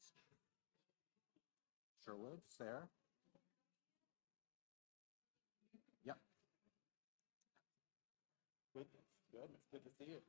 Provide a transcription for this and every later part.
please. Sherwood, Sarah? Yep. Good, good. It's good to see you.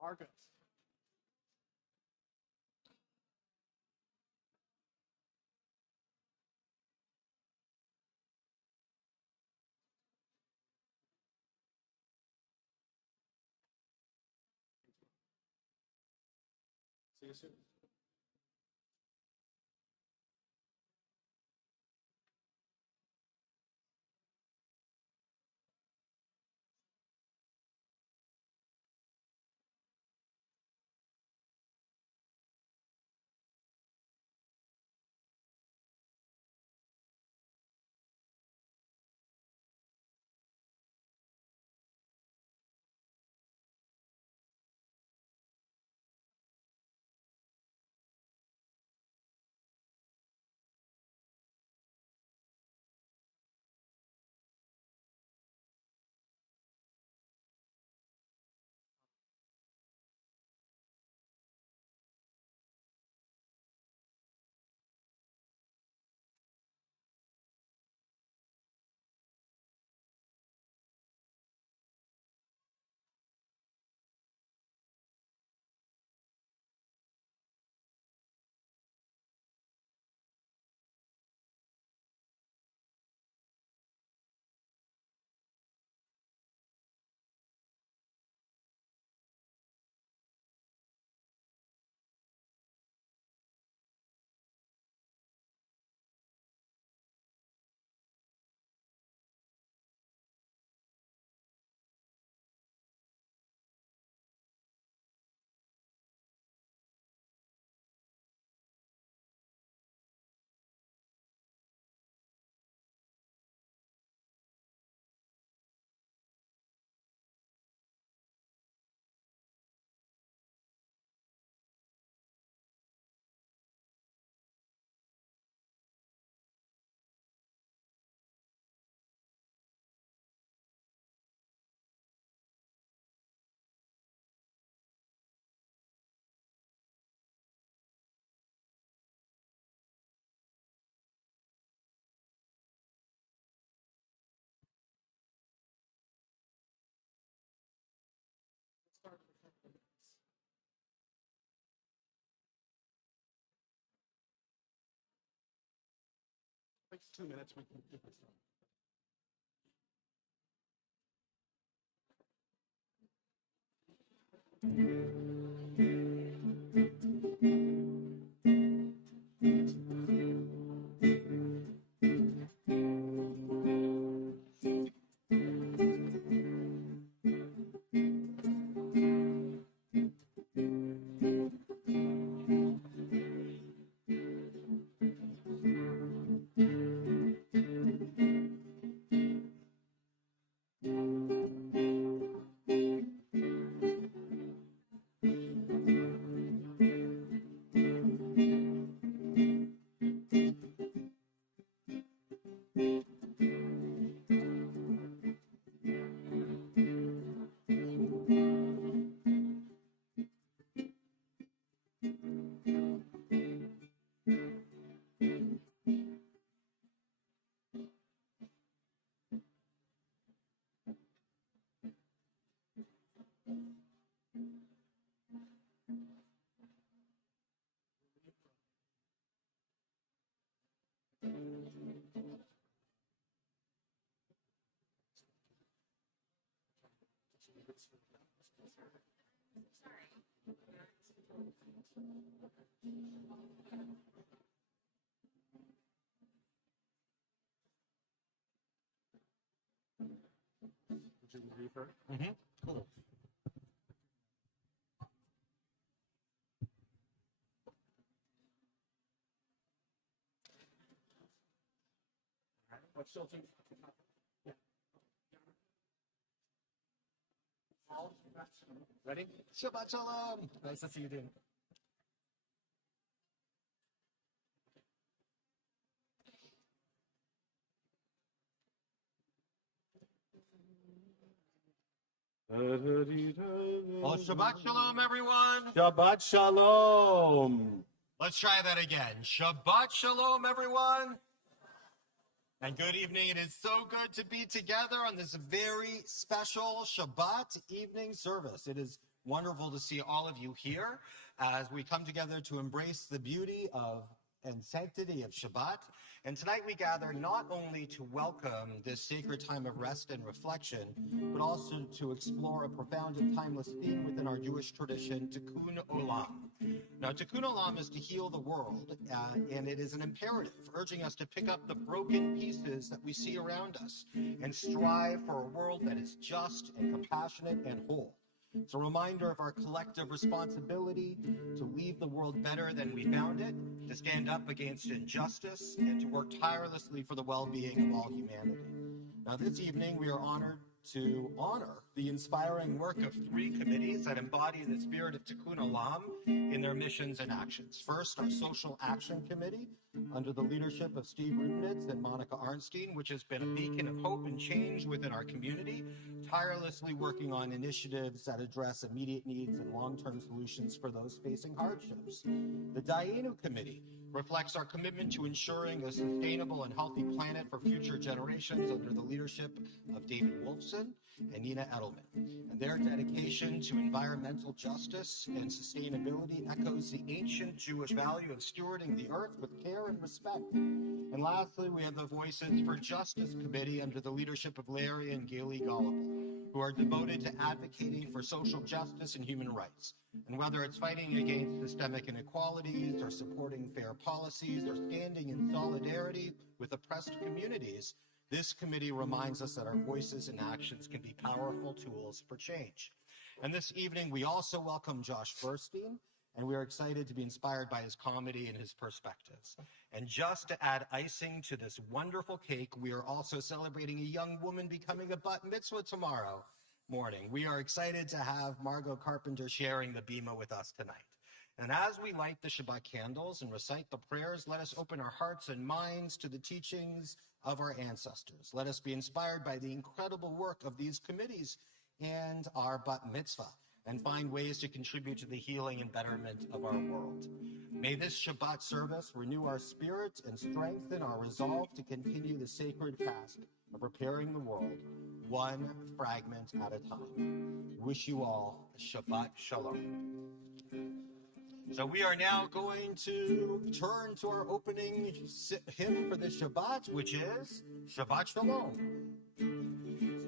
Marcus. See you soon. Like 2 minutes, we can get this done. Would you agree for? Cool. All right. Let's still do. Yeah. Ready? Shabbat Shalom. Nice to see you, dude. Well, Shabbat Shalom, everyone. Shabbat Shalom. Let's try that again. Shabbat Shalom, everyone. And good evening. It is so good to be together on this very special Shabbat evening service. It is Wonderful to see all of you here as we come together to embrace the beauty of and sanctity of Shabbat. And tonight we gather not only to welcome this sacred time of rest and reflection, but also to explore a profound and timeless theme within our Jewish tradition, Tikkun Olam. Now, Tikkun Olam is to heal the world, and it is an imperative, urging us to pick up the broken pieces that we see around us and strive for a world that is just and compassionate and whole. It's a reminder of our collective responsibility to leave the world better than we found it, to stand up against injustice, and to work tirelessly for the well-being of all humanity. Now, this evening, we are honored to honor the inspiring work of 3 committees that embody the spirit of Tikkun Olam in their missions and actions. First, our Social Action Committee, under the leadership of Steve Rudnitz and Monica Arnstein, which has been a beacon of hope and change within our community, tirelessly working on initiatives that address immediate needs and long-term solutions for those facing hardships. The Dayenu Committee reflects our commitment to ensuring a sustainable and healthy planet for future generations under the leadership of David Wolfson and Nina Edelman. And their dedication to environmental justice and sustainability echoes the ancient Jewish value of stewarding the earth with care and respect. And lastly, we have the Voices for Justice Committee under the leadership of Larry and Gailey Gollable, who are devoted to advocating for social justice and human rights. And whether it's fighting against systemic inequalities or supporting fair policies or standing in solidarity with oppressed communities, this committee reminds us that our voices and actions can be powerful tools for change. And this evening, we also welcome Josh Burstein, and we are excited to be inspired by his comedy and his perspectives. And just to add icing to this wonderful cake, we are also celebrating a young woman becoming a bat mitzvah tomorrow morning. We are excited to have Margot Carpenter sharing the bima with us tonight. And as we light the Shabbat candles and recite the prayers, let us open our hearts and minds to the teachings of our ancestors. Let us be inspired by the incredible work of these committees and our bat mitzvah, and find ways to contribute to the healing and betterment of our world. May this Shabbat service renew our spirit and strengthen our resolve to continue the sacred task of repairing the world, one fragment at a time. Wish you all a Shabbat Shalom. So we are now going to turn to our opening hymn for the Shabbat, which is Shabbat Shalom.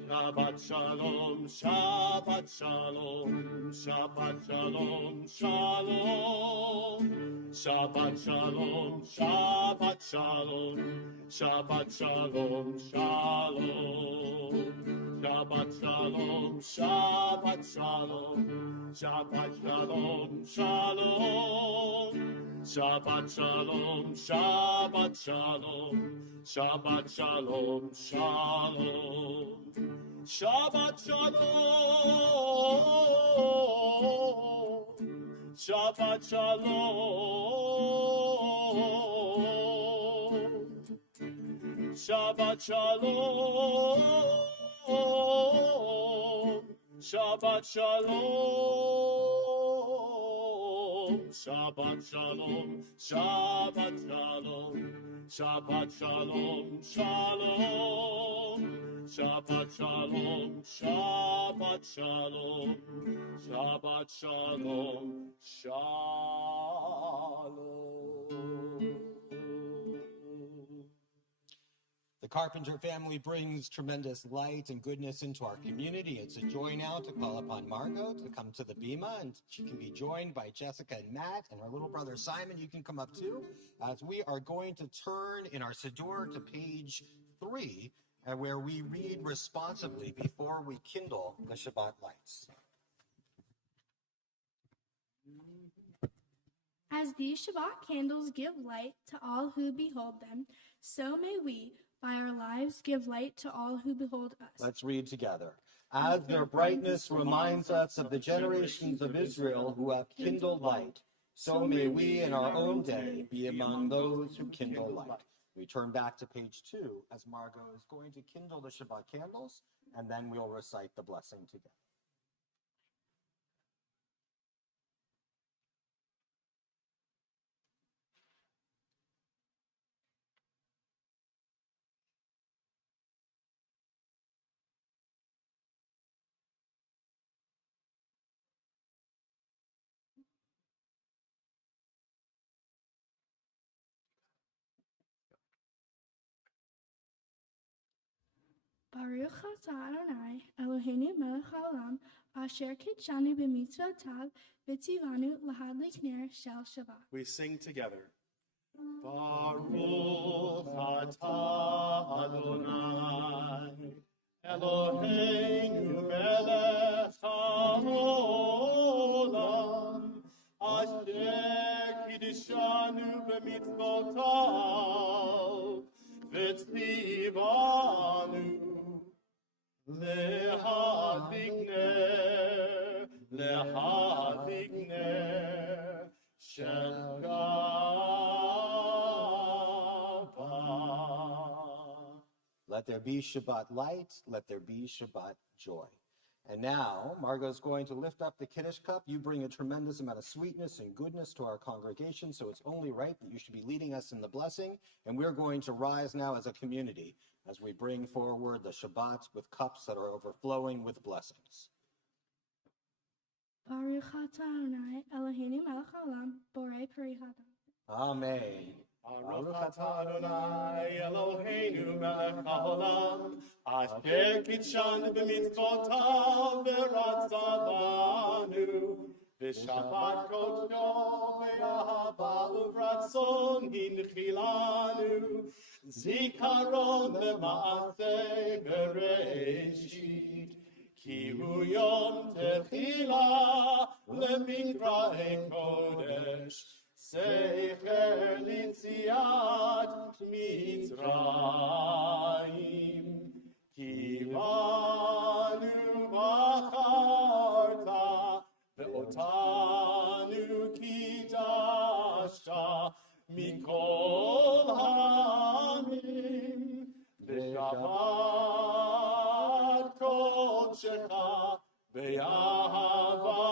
Shabbat Shalom, Shabbat Shalom, Shabbat Shalom, Shalom. Shabbat Shalom, Shabbat Shalom, Shabbat Shalom, Shalom. Shabbat Shalom, Shabbat Shalom, Shabbat Shalom, Shalom. Shabbat Shalom, Shabbat Shalom, Shabbat Shalom, Shalom. Shabbat Shalom, Shabbat Shalom, Shabbat Shalom, Shabbat Shalom, Shabbat Shalom, Shabbat Shalom, Shabbat Shalom, Shalom, Shabbat Shalom, Shabbat Shalom, Shabbat Shalom, Shalom. The Carpenter family brings tremendous light and goodness into our community. It's a joy now to call upon Margot to come to the bima, and she can be joined by Jessica and Matt and our little brother Simon. You can come up too, as we are going to turn in our Siddur to page 3, where we read responsively before we kindle the Shabbat lights. As these Shabbat candles give light to all who behold them, so may we, by our lives, give light to all who behold us. Let's read together. As their brightness reminds us of the generations of Israel who have kindled light, so may we in our own day be among those who kindle light. We turn back to page 2 as Margot is going to kindle the Shabbat candles, and then we'll recite the blessing together. Baruch atah Adonai, Eloheinu melech haolam, asher kitshanu b'mitzvotav, v'tzivanu lahadlik ner shel Shabbat. We sing together. Baruch atah Adonai, Eloheinu melech haolam, asher kiddushanu b'mitzvotav, v'tzivanu lehadlik ner shel Shabbat. Let there be Shabbat light, let there be Shabbat joy. And now, Margot is going to lift up the Kiddush cup. You bring a tremendous amount of sweetness and goodness to our congregation, so it's only right that you should be leading us in the blessing. And we're going to rise now as a community as we bring forward the Shabbat with cups that are overflowing with blessings. Baruch atah Adonai, Eloheinu melech haolam, borei peri hadam. Amen. Baruch atah Adonai Eloheinu melech haolam, asher kitshanu b'mitzvotav v'ratzavanu, v'shabbat kodsho v'ahava uvratzon hinchilanu, zikaron lema'aseh bereshit, ki hu yom techila lemikra'e kodesh, Secher litziat Mitzrayim, kivanu v'acharta, ve'otanu kidashta, mikol ha'amim, v'shabbat kodshecha, ve'ahava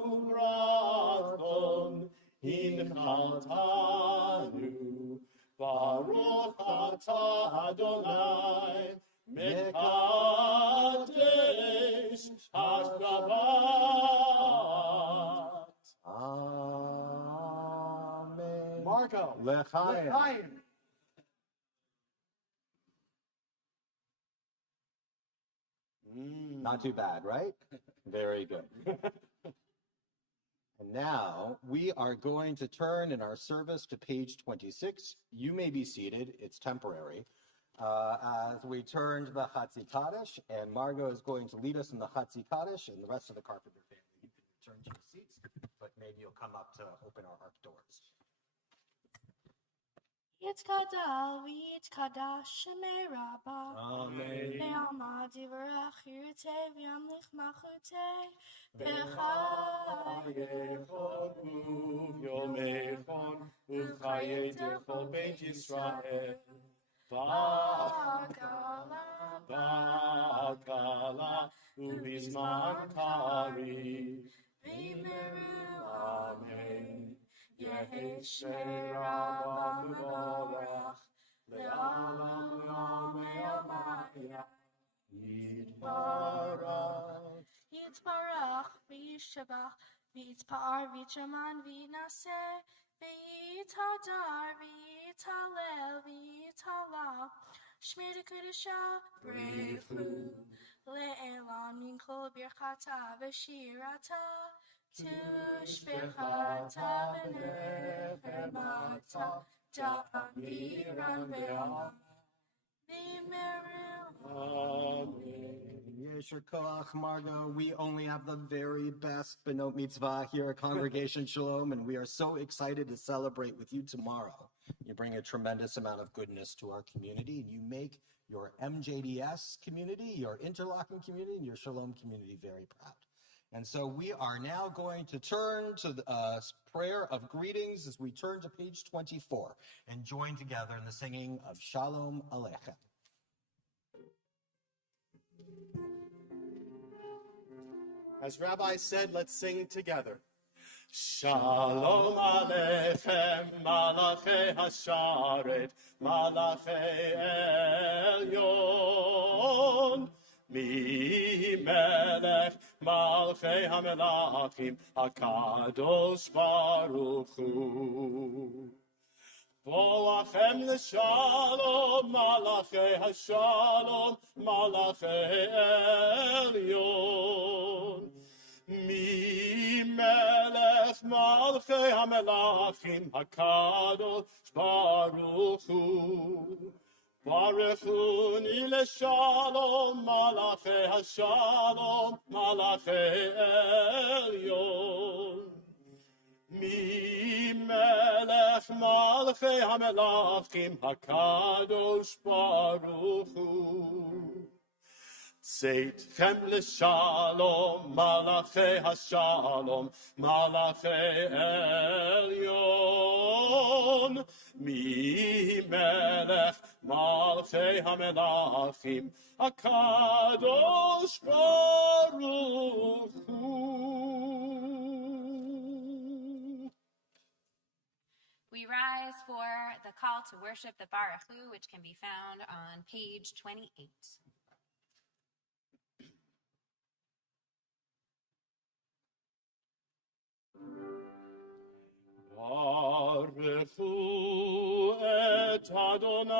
uvratzon, Hinchaltanu, Baruch atah Adonai, Mekadesh HaShabbat. Amen. Marco. L'chaim. Not too bad, right? Very good. And now we are going to turn in our service to page 26. You may be seated, it's temporary. As we turn to the Chatzi Kaddish, and Margot is going to lead us in the Chatzi Kaddish, and the rest of the Carpenter family, you can return to your seats, but maybe you'll come up to open our ark doors. Yitzkadal v'yitzkadash shemei Rabbah. Amen. Ve'amad yivarach yirtei v'yamlich machutei. B'chayechon Uv'yomechon Uv'chayei dechol Beit Yisrael. Ba'akala Uv'izman kari. V'yimeru Amen. Yehi Shmei Rabbah Mevorach, Le'alam Le'amei Amaya, Yitbarach. Yitzbarach v'yishabach v'yitzpa'ar v'yitchaman v'yinaseh v'yithadar v'yithalel v'yithala Shmir Kedusha Brechu Le'elam min kol birchata v'shirata Tushbechata v'nechemata Da'amiran be'am V'meru Amen. Yesher Koach, Margot, we only have the very best Benot Mitzvah here at Congregation Shalom, and we are so excited to celebrate with you tomorrow. You bring a tremendous amount of goodness to our community, and you make your MJDS community, your Interlocking community, and your Shalom community very proud. And so we are now going to turn to the prayer of greetings as we turn to page 24 and join together in the singing of Shalom Aleichem. As Rabbi said, let's sing together. Shalom Aleichem, Malachei Hasharet, Malachei Elyon, Mi Melech, Malchei HaMelachim, HaKadosh Baruch Hu. Volachem l'shalom, malachei hashalom, malachei elyon. Mi melech malchei hamelachim hakadosh baruch hu. Baruchuni l'shalom, malachei hashalom, malachei elyon. Mi melech malchei hamelachim hakadosh baruch hu. Tzedchem l'shalom, malachei hashalom, malachei elyon. Mi melech malchei hamelachim hakadosh baruch hu. We rise for the call to worship the Baruch Hu, which can be found on page 28. Baruch hu et Adonai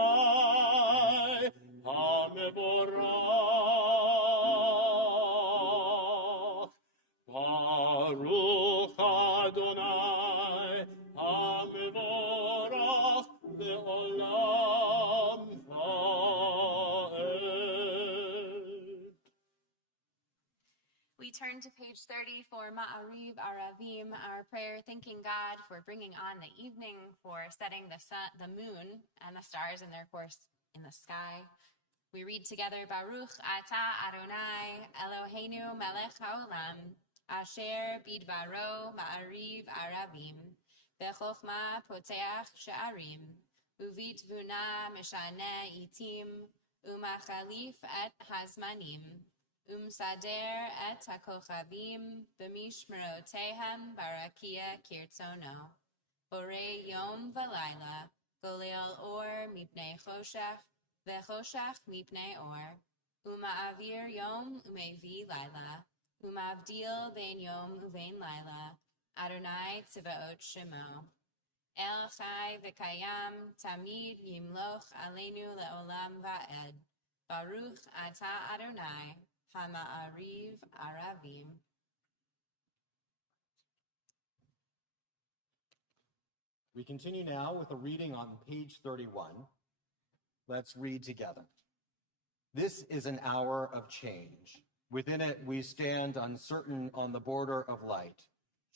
hamevorach. Baruch Adonai hamevorach le'olam va'ed. We turn to page 30 for Ma'ariv Aravim, our prayer thanking God for bringing on the evening, for setting the sun, the moon, and the stars in their course in the sky. We read together, Baruch Ata Adonai Eloheinu Melech HaOlam, Asher Bidbaro Ma'ariv Aravim, Bechochma Poteach She'arim, Uvit Vuna Meshane Itim, Umachalif et Hazmanim, Sader et HaKochavim, B'mishmerotehem Barakia Kirtzono, Borei Yom V'Laila, Golel Or Mipnei Choshech, V'Choshech Mipnei Or, Uma'avir Yom Umevi Laila, Umavdil Vein Yom Uvein Laila, Adonai Tzivaot Shemo. El Chai V'Kayam, Tamid Yimloch Aleinu Le'olam Va'ed, Baruch Ata Adonai, Hama'ariv Aravim. We continue now with a reading on page 31. Let's read together. This is an hour of change. Within it, we stand uncertain on the border of light.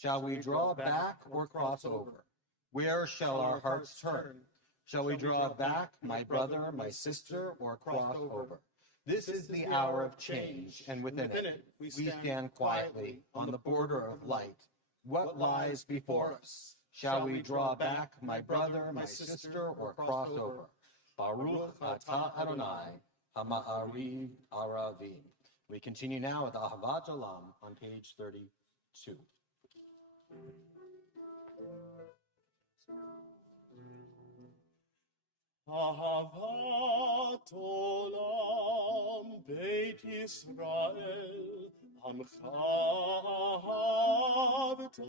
Shall we draw back or cross over? Where shall our hearts turn? Shall we draw back, my brother, my sister, or cross over? This is the hour of change, and within it, we stand quietly on the border of light. What lies before us? Shall we draw back, my brother, my sister, or cross over? Baruch Ata Adonai, Hama'ariv Aravim. We continue now with Ahavat Olam on page 32. Ahavat olam Beit Yisrael Amcha ahavta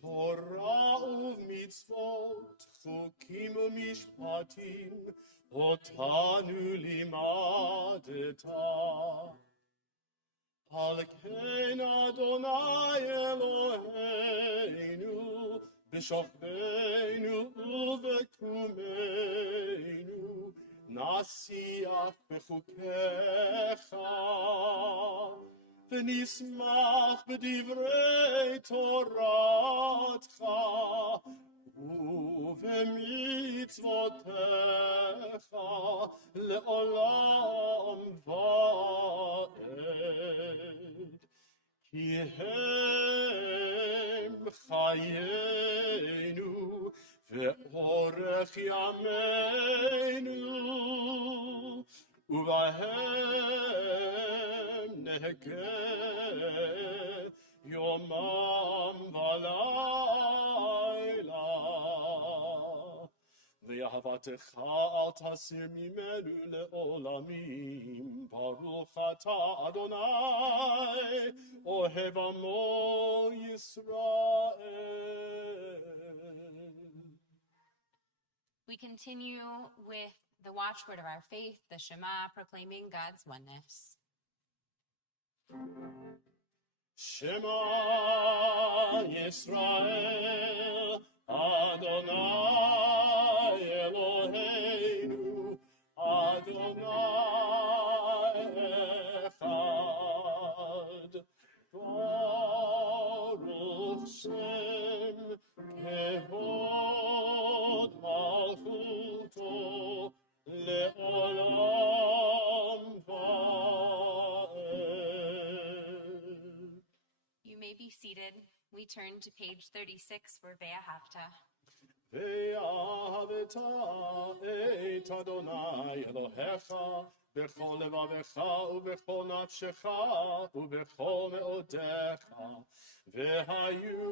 Torah u'mitzvot Chukim u'mishpatim Otanu limadeta Al ken Adonai Eloheinu B'shachbeinu u'v'kumeinu Nasiach b'chukecha V'nismach b'divrei Toratcha U'v'mitzvotecha le'olam va'ed Ki hem chayenu ve'orech yameinu uvahem nehegeh yomam v'layla Ve'ahavatecha al tasir mimenu le'olamim Baruch ata Adonai Ohev amo Yisrael. We continue with the watchword of our faith, the Shema, proclaiming God's oneness. Shema Yisrael, Adonai Eloheinu, Adonai Echad. Baruch Shem Kevod Malchuto Le'olam Va'ed. You may be seated. We turn to page 36 for Ve'ahavta. ואהבת את אדוני אלוהיך בכל לבבך ובכל נפשך ובכל מאודיך. והיו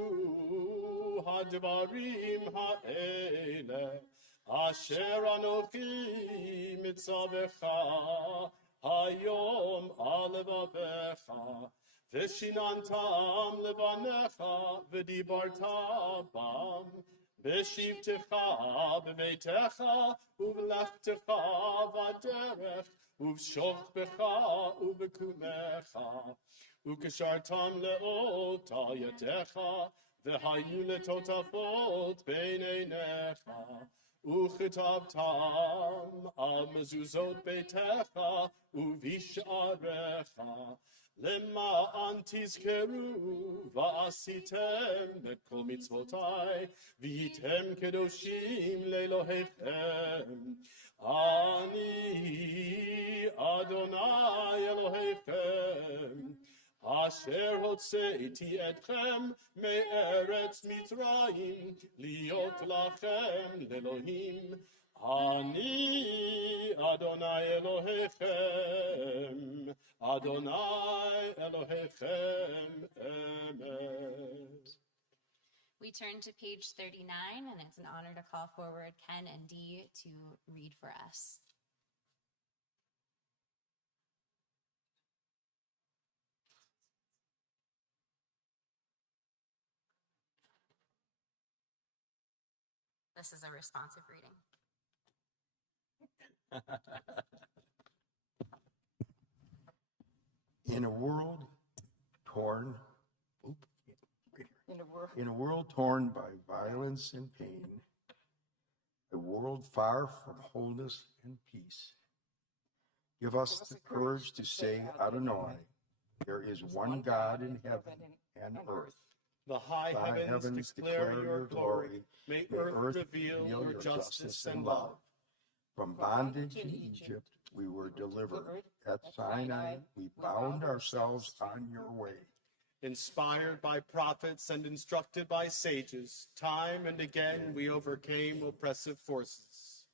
הדברים האלה אשר אנוכי מצווך היום על לבביך. ושיננתם לבניך ודיברת בם. בשבתך בביתך ובלכתך בדרך ובשוכבך ובקומך וקשרתם לאות על ידיך והיו לטוטפות בין עיניך וכתבתם על מזוזות ביתך ובשעריך למען תזכרו ועשיתם את כל מצוותיי והייתם קדושים לאלוהיכם. אני אדוני אלוהיכם אשר הוצאתי אתכם מארץ מצרים להיות לכם לאלוהים. אני אדוני אלוהיכם, אדוני אלוהיכם אמת. We turn to page 39, and it's an honor to call forward Ken and Dee to read for us. This is a responsive reading. In a world torn by violence and pain, a world far from wholeness and peace, give us the courage to say, Adonai, there is one God in heaven and earth. The high heavens declare your glory. May earth reveal your justice and love. From bondage in Egypt, we were delivered. At Sinai, we bound ourselves on your way. Inspired by prophets and instructed by sages, time and again we overcame oppressive forces.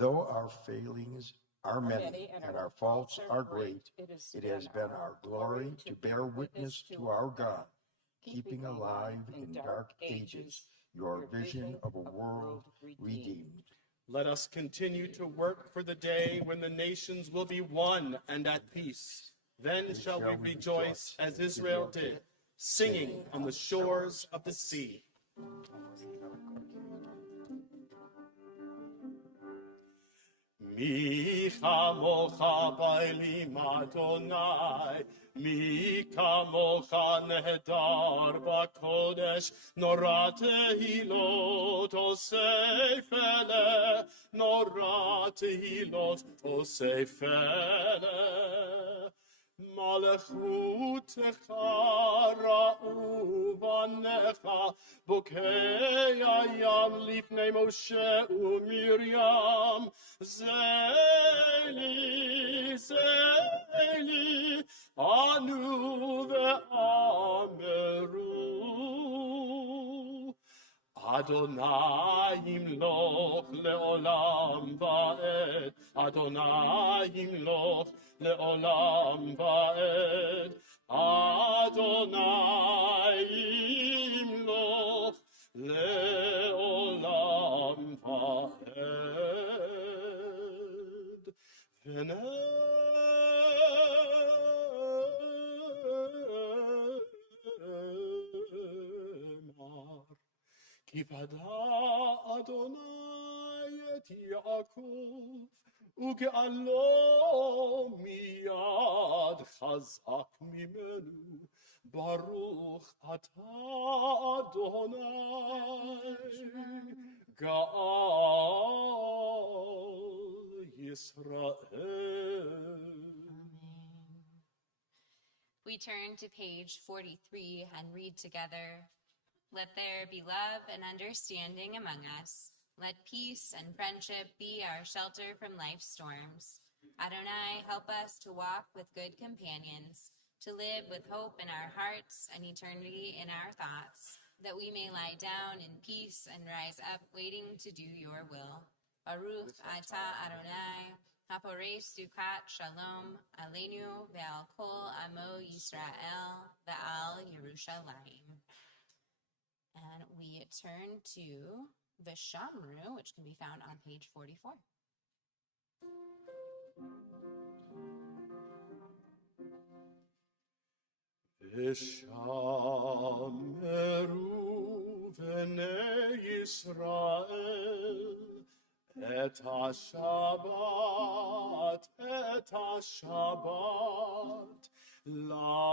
Though our failings are many and our faults are great, it has been our glory to bear witness to our God, keeping alive in dark ages your vision of a world redeemed. Let us continue to work for the day when the nations will be one and at peace. Then shall we rejoice as Israel did, singing on the shores of the sea. Mi chamocha ba'elim Adonai, mi kamocha nehedar ba'kodesh, nora tehilot osei fele, nora tehilot osei fele. Malchutecha ra'u vanecha, bokei hayam lifnei Moshe u'Miriam, Zeli, Zeli, anu ve'ameru. Adonai yimloch le'olam va'ed, Adonai yimloch le'olam va'ed, Adonai yimloch le'olam va'ed. V'nemar ki vada Adonai יעקב, וגאלו מיד חזק ממנו, ברוך אתה אדוני, גאל ישראל. We turn to page 43 and read together. Let there be love and understanding among us. Let peace and friendship be our shelter from life's storms. Adonai, help us to walk with good companions, to live with hope in our hearts and eternity in our thoughts, that we may lie down in peace and rise up waiting to do your will. Baruch atah Adonai, Haporei Sukkot Shalom, Aleinu ve'al kol amo Yisrael ve'al Yerushalayim. And we turn to the Shamru, which can be found on page 44. V'shameru v'nei Yisrael et ha-Shabbat, la'asot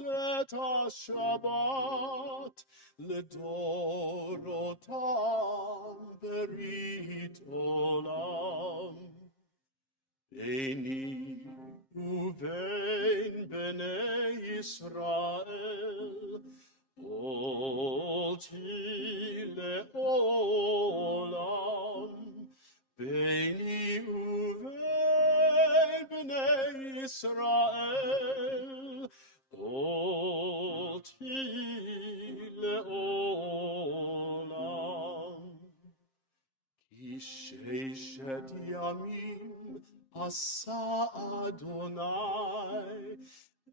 et ha-Shabbat, לדורותם ברית עולם. ביני ובין בני ישראל, עולתי לעולם. ביני ובין בני ישראל, עולתי לעולם. כי ששת ימים עשה אדוני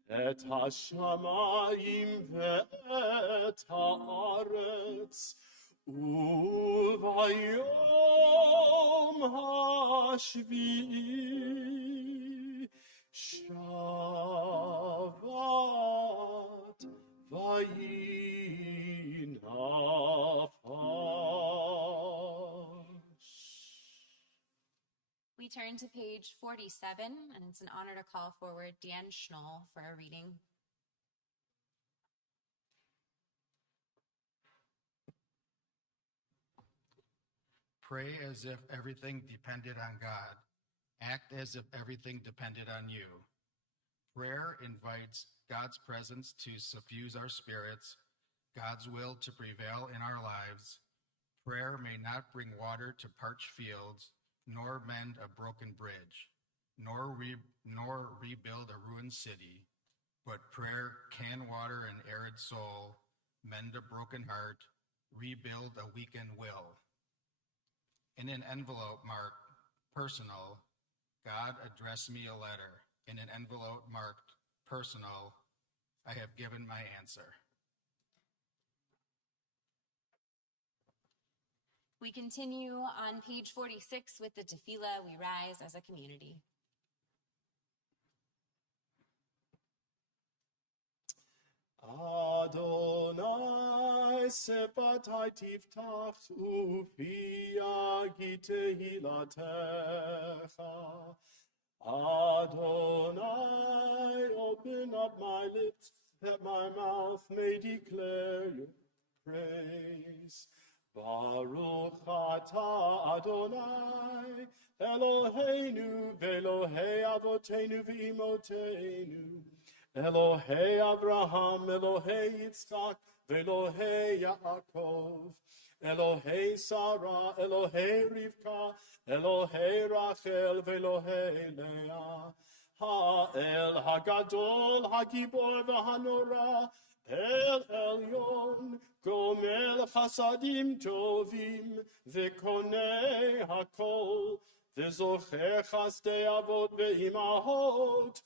את השמיים ואת הארץ, וביום השביעי שבת וינפש. We turn to page 47, and it's an honor to call forward Dan Schnoll for a reading. Pray as if everything depended on God. Act as if everything depended on you. Prayer invites God's presence to suffuse our spirits, God's will to prevail in our lives. Prayer may not bring water to parched fields, nor mend a broken bridge, nor rebuild a ruined city, but prayer can water an arid soul, mend a broken heart, rebuild a weakened will. In an envelope marked personal, God addressed me a letter. In an envelope marked personal, I have given my answer. We continue on page 46 with the tefillah, We Rise as a Community. Adonai sepatai tiftach ufi yagi tehilatecha. Adonai, open up my lips that my mouth may declare your praise. Baruch atah Adonai, Eloheinu ve'Elohei avoteinu ve'imoteinu, Elohei Abraham, Elohei Yitzchak, ve'Elohei Yaakov, Elohei Sarah, Elohei Rivka, Elohei Rachel, ve'Elohei Leah, Ha'el Hagadol, Hagibor v'Hanora, El Elyon, Gomel Chasadim Tovim, Ve'konei Hakol, Ve'zocher Chasdei Avot ve'imahot,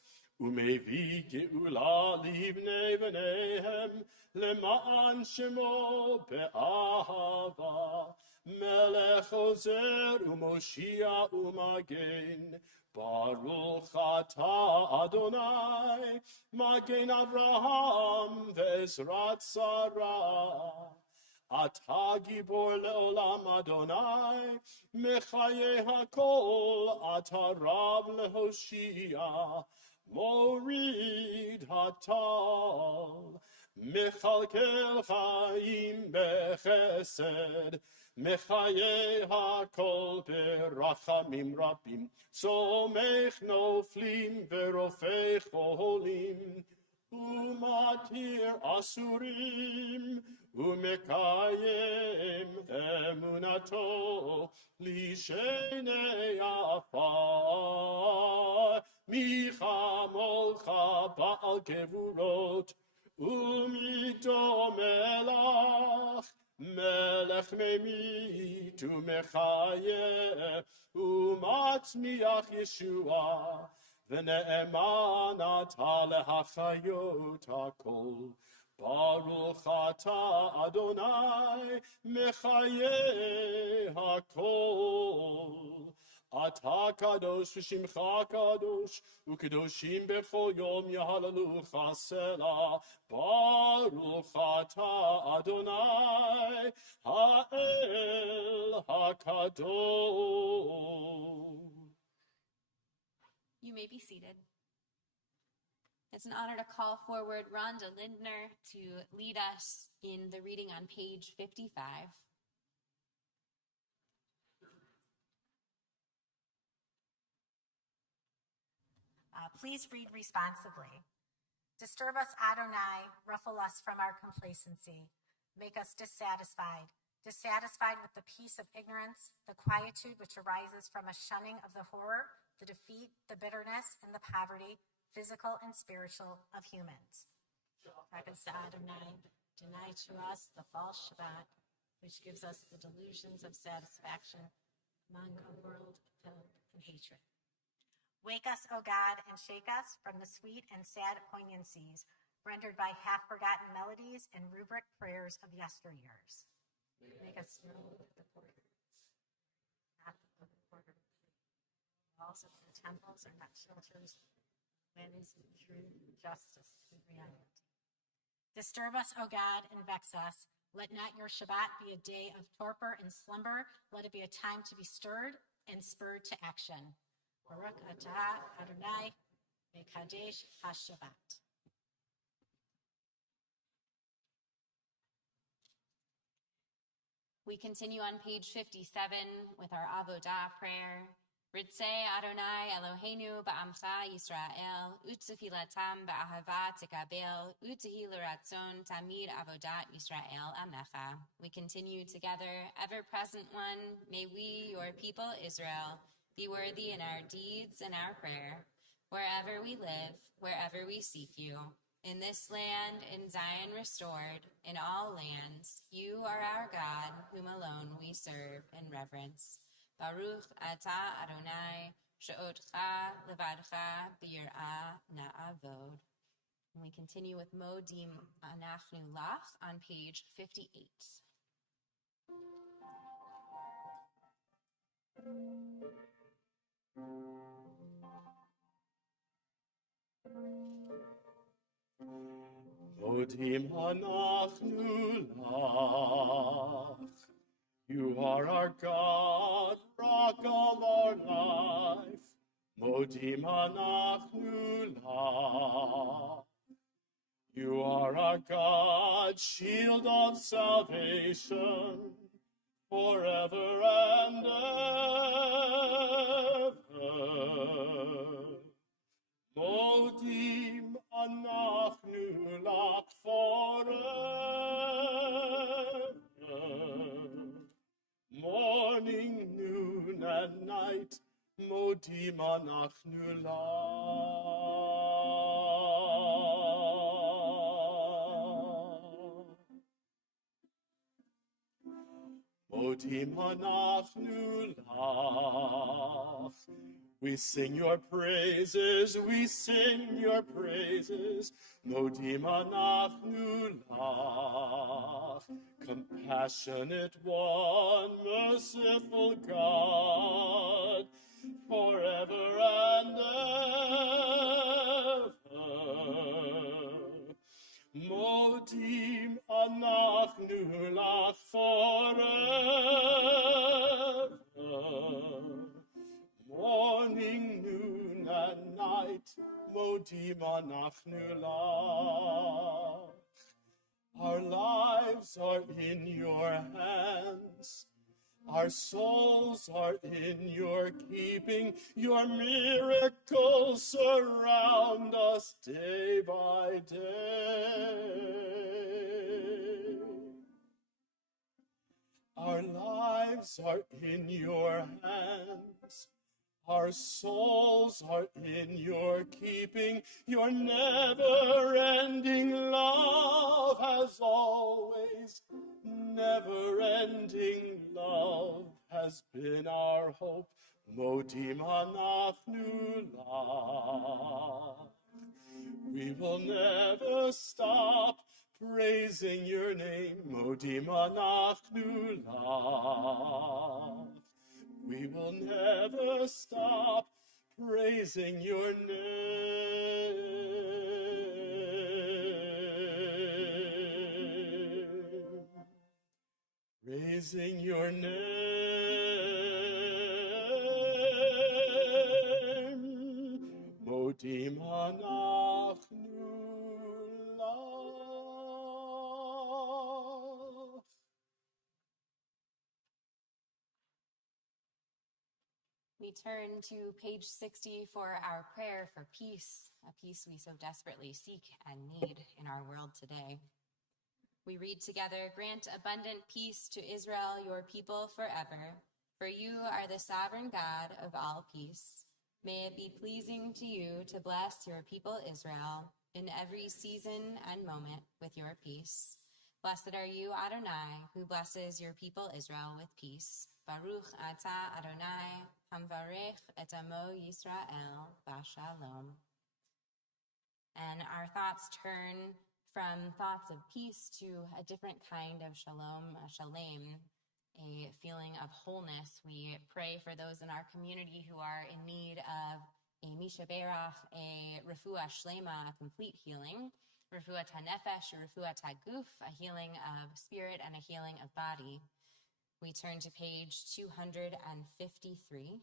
Umevi geula livnei v'neihem, Lema'an shemo be'ahava, Melech ozer u'moshia u'magen, Baruch atah Adonai, Magen Avraham ve'ezrat Sarah, אתה גיבור לעולם אדוני, מחיי הכל, אתה רב להושיע, מוריד הטל, מכלכל חיים בחסד, מחיי הכל ברחמים רבים, סומך נופלים ורופא חולים, ומתיר אסורים, ומקיים אמונתו לשני עפר, מחמולך בעל גבורות, ומדו מלך, מלך ממית ומחיה, ומצמיח ישועה, ונאמן אתה להחיות הכל. ברוך אתה אדוני מחיי הכל. אתה קדוש ושמך קדוש, וקדושים בכל יום יהללוך סלה. ברוך אתה אדוני האל הקדוש. You may be seated. It's an honor to call forward Rhonda Lindner to lead us in the reading on page 55. Please read responsibly. Disturb us, Adonai, ruffle us from our complacency. Make us dissatisfied with the peace of ignorance, the quietude which arises from a shunning of the horror, the defeat, the bitterness, and the poverty, physical and spiritual, of humans. Make us, Adonai, deny to us the false Shabbat, which gives us the delusions of satisfaction among a world filled in hatred. Wake us, O God, and shake us from the sweet and sad poignancies rendered by half-forgotten melodies and rubric prayers of yesteryears. Make us know that the path of the quarter walls of the temples are not shelters, winds of truth, justice, and reality. Disturb us, O God, and vex us. Let not your Shabbat be a day of torpor and slumber. Let it be a time to be stirred and spurred to action. Baruch atah Adonai mekadesh haShabbat. We continue on page 57 with our Avodah prayer. Ritzei Adonai Eloheinu ba'amcha Yisrael, u'tefilatam ba'ahava tekabel, u'tehi l'ratzon tamid avodat Yisrael amecha. We continue together, ever-present one, may we, your people Israel, be worthy in our deeds and our prayer, wherever we live, wherever we seek you. In this land, in Zion restored, in all lands, you are our God, whom alone we serve in reverence. Baruch atah Adonai, she'otcha levadcha b'yir'ah na'avod. And we continue with Modim Anachnu Lach on page 58. Modim anachnu lach. You are our God, rock of our life. Modim anachnu lach. You are our God, shield of salvation, forever and ever. Modim anachnu lach forever. Morning, noon, and night, modim anachnu lach. Modim anachnu lach. We sing your praises, we sing your praises. Modim anachnu lach. Compassionate one, merciful God, forever and ever. Modim anachnu lach and night, modim anachnu lach. Our lives are in your hands. Our souls are in your keeping. Your miracles surround us day by day. Our lives are in your hands. Our souls are in your keeping. Your never-ending love has always, never-ending love has been our hope. Modim anachnu lach. We will never stop praising your name. Modim anachnu lach. We will never stop praising your name. Praising your name. Modim anachnu lach. We turn to page 60 for our prayer for peace, a peace we so desperately seek and need in our world today. We read together, "Grant abundant peace to Israel, your people forever, for you are the sovereign God of all peace. May it be pleasing to you to bless your people Israel in every season and moment with your peace. Blessed are you, Adonai, who blesses your people Israel with peace. Baruch atah Adonai, hamvarech et amo Yisrael b'shalom." And our thoughts turn from thoughts of peace to a different kind of shalom, a shalem, a feeling of wholeness. We pray for those in our community who are in need of a mishaberach, a refuah shlema, a complete healing, refuah tanefesh, refuah taguf, a healing of spirit and a healing of body. We turn to page 253.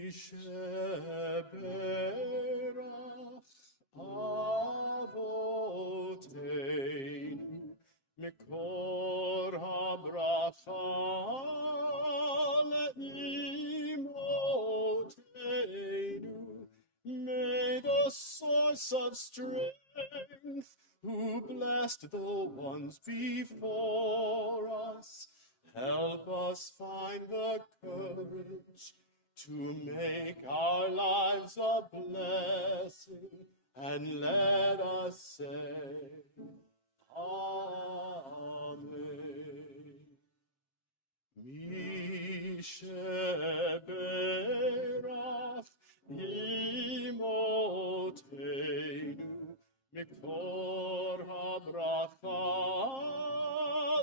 Mishaberach avoteinu mikor habracha le'imotenu. May the source of strength, who blessed the ones before us, help us find the courage to make our lives a blessing, and let us say, Amen. Mishaberach imotenu mikor habracha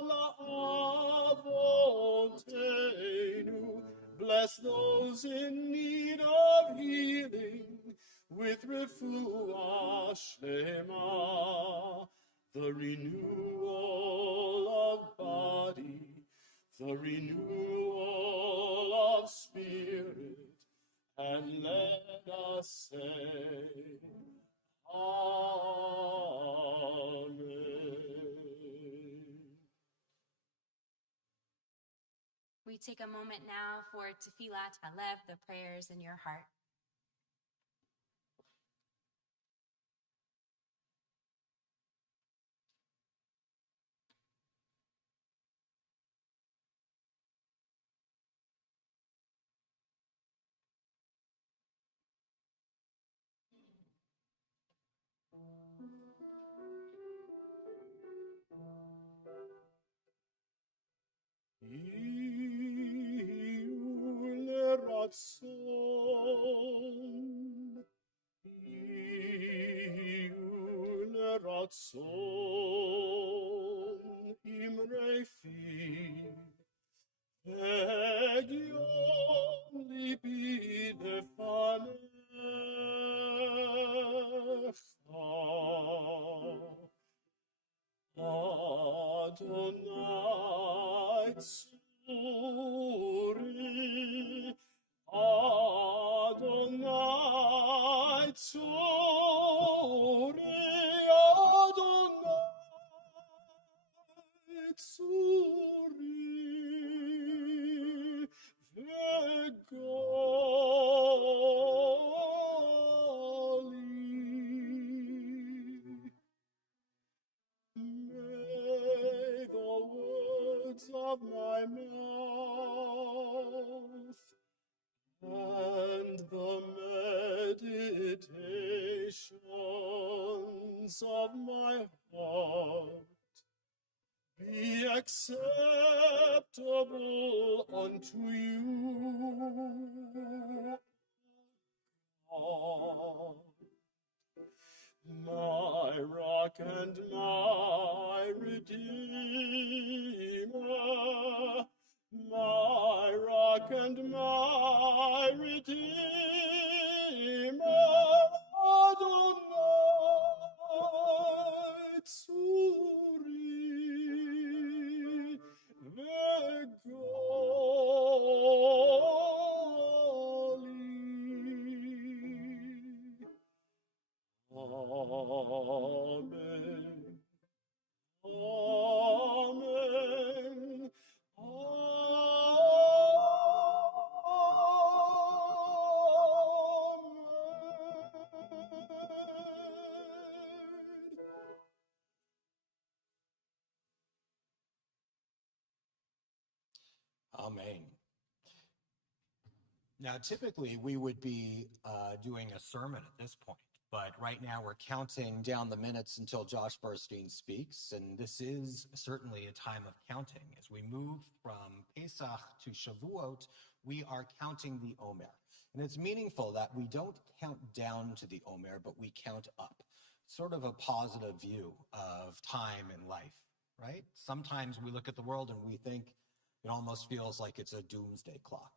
la'avotenu. Bless those in need of healing with refuah shlema, the renewal of body, the renewal of spirit, and let us say, Amen. We take a moment now for Tefillat Halev, the prayers in your heart. Ratzon imrei fi Egion libi nefesh meditations of my heart be acceptable unto you, God, my rock and my redeemer, my rock and my redeemer, Adonai Tzuri v'goli. Amen. Amen. Amen. Amen. Now, typically, we would be doing a sermon at this point, but right now we're counting down the minutes until Josh Burstein speaks, and this is certainly a time of counting. As we move from Pesach to Shavuot, we are counting the Omer. And it's meaningful that we don't count down to the Omer, but we count up. Sort of a positive view of time and life, right? Sometimes we look at the world and we think it almost feels like it's a doomsday clock.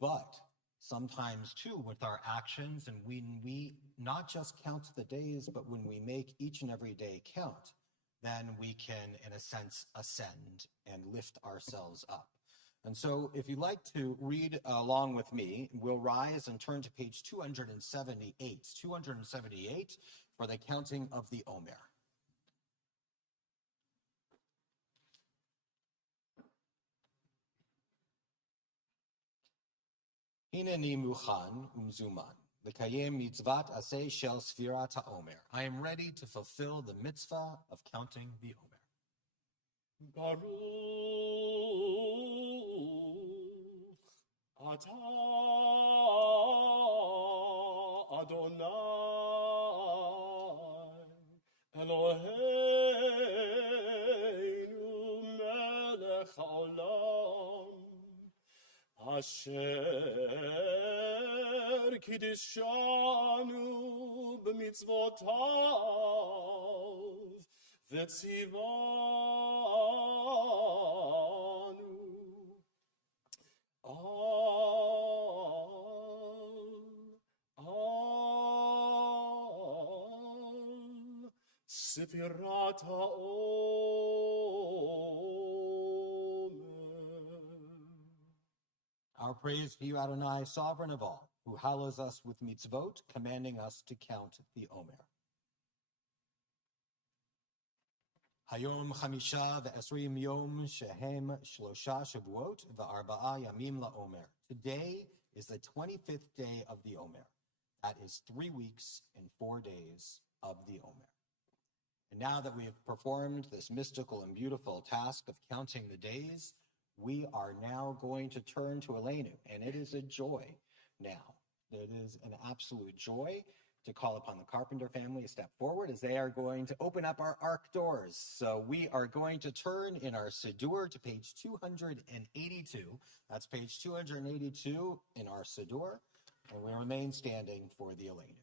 But sometimes, too, with our actions, and when we not just count the days, but when we make each and every day count, then we can, in a sense, ascend and lift ourselves up. And so if you'd like to read along with me, we'll rise and turn to page 278 for the counting of the Omer. Hineni muchan umzuman, l'kayem mitzvat aseh shel sfirat ha'omer. I am ready to fulfill the mitzvah of counting the Omer. Baruch atah Adonai Eloheinu melech haolam asher kiddushanu b'mitzvotav v'tzivanu al Sefirat HaOmer. Our praise to you, Adonai, sovereign of all, who hallows us with mitzvot, commanding us to count the Omer. Hayom chamisha ve'esrim yom shehem shlosha shavuot ve'arba'a yamim la'omer. Today is the 25th day of the Omer. That is 3 weeks and 4 days of the Omer. And now that we have performed this mystical and beautiful task of counting the days, we are now going to turn to Elenu, and it is a joy now. It is an absolute joy to call upon the Carpenter family to step forward as they are going to open up our ark doors. So we are going to turn in our Siddur to page 282. That's page 282 in our Siddur, and we remain standing for the Elenu.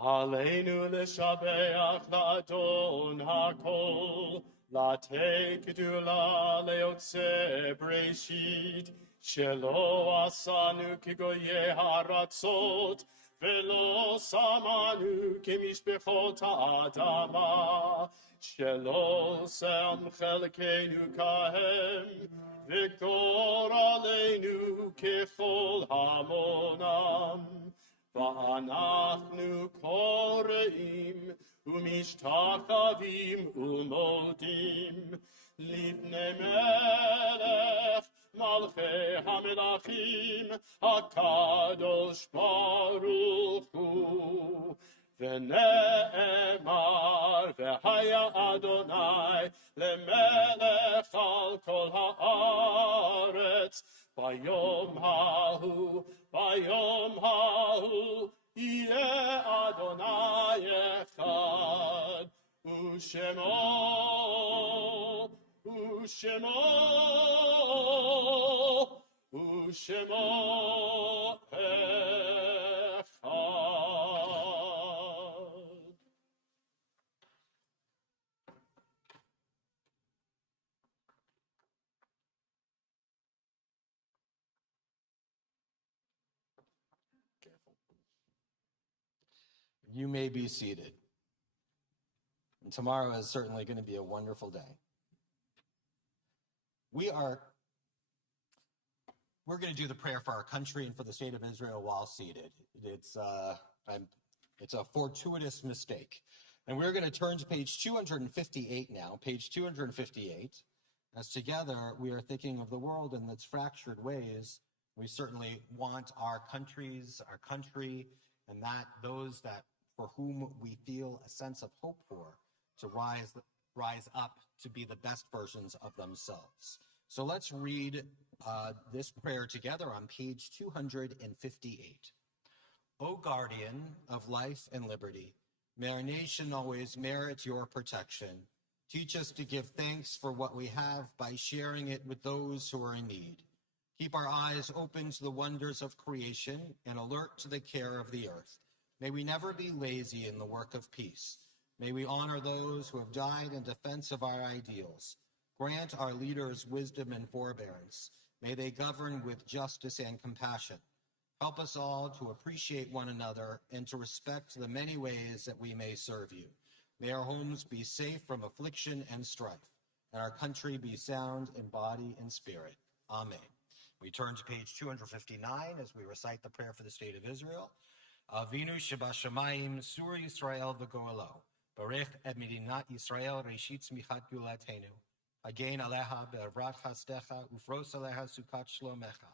Aleinu l'shabeach la'adon ha'kol, la'tei gdula le'yotze breshit, shelo asanu kigoye haratzot, velo samanu kemishbechot ha'adama, shelo sem chelkeinu kahem, v'kor aleinu kechol hamonam. ואנחנו קוראים ומשתחווים ומודים לפני מלך מלכי המלכים, הקדוש ברוך הוא. ונאמר, והיה אדוני למלך על כל הארץ, ביום ההוא, יהיה אדוני אחד, ושמו אחד. You may be seated. And tomorrow is certainly going to be a wonderful day. We're going to do the prayer for our country and for the state of Israel while seated. It's a fortuitous mistake. And we're going to turn to page 258 now, page 258. As together we are thinking of the world in its fractured ways, we certainly want our country, and that those that for whom we feel a sense of hope for to rise up to be the best versions of themselves. So let's read this prayer together on page 258. O guardian of life and liberty, may our nation always merit your protection. Teach us to give thanks for what we have by sharing it with those who are in need. Keep our eyes open to the wonders of creation and alert to the care of the earth. May we never be lazy in the work of peace. May we honor those who have died in defense of our ideals. Grant our leaders wisdom and forbearance. May they govern with justice and compassion. Help us all to appreciate one another and to respect the many ways that we may serve you. May our homes be safe from affliction and strife, and our country be sound in body and spirit. Amen. We turn to page 259 as we recite the prayer for the state of Israel. Avinu Shebashamayim, Sur Yisrael v'goelo, Barech et Medinat Yisrael, Reshit Tzmichat Gulatenu, Hagein Aleha be'avrat chastecha, Ufros Aleha Sukat Shlomecha,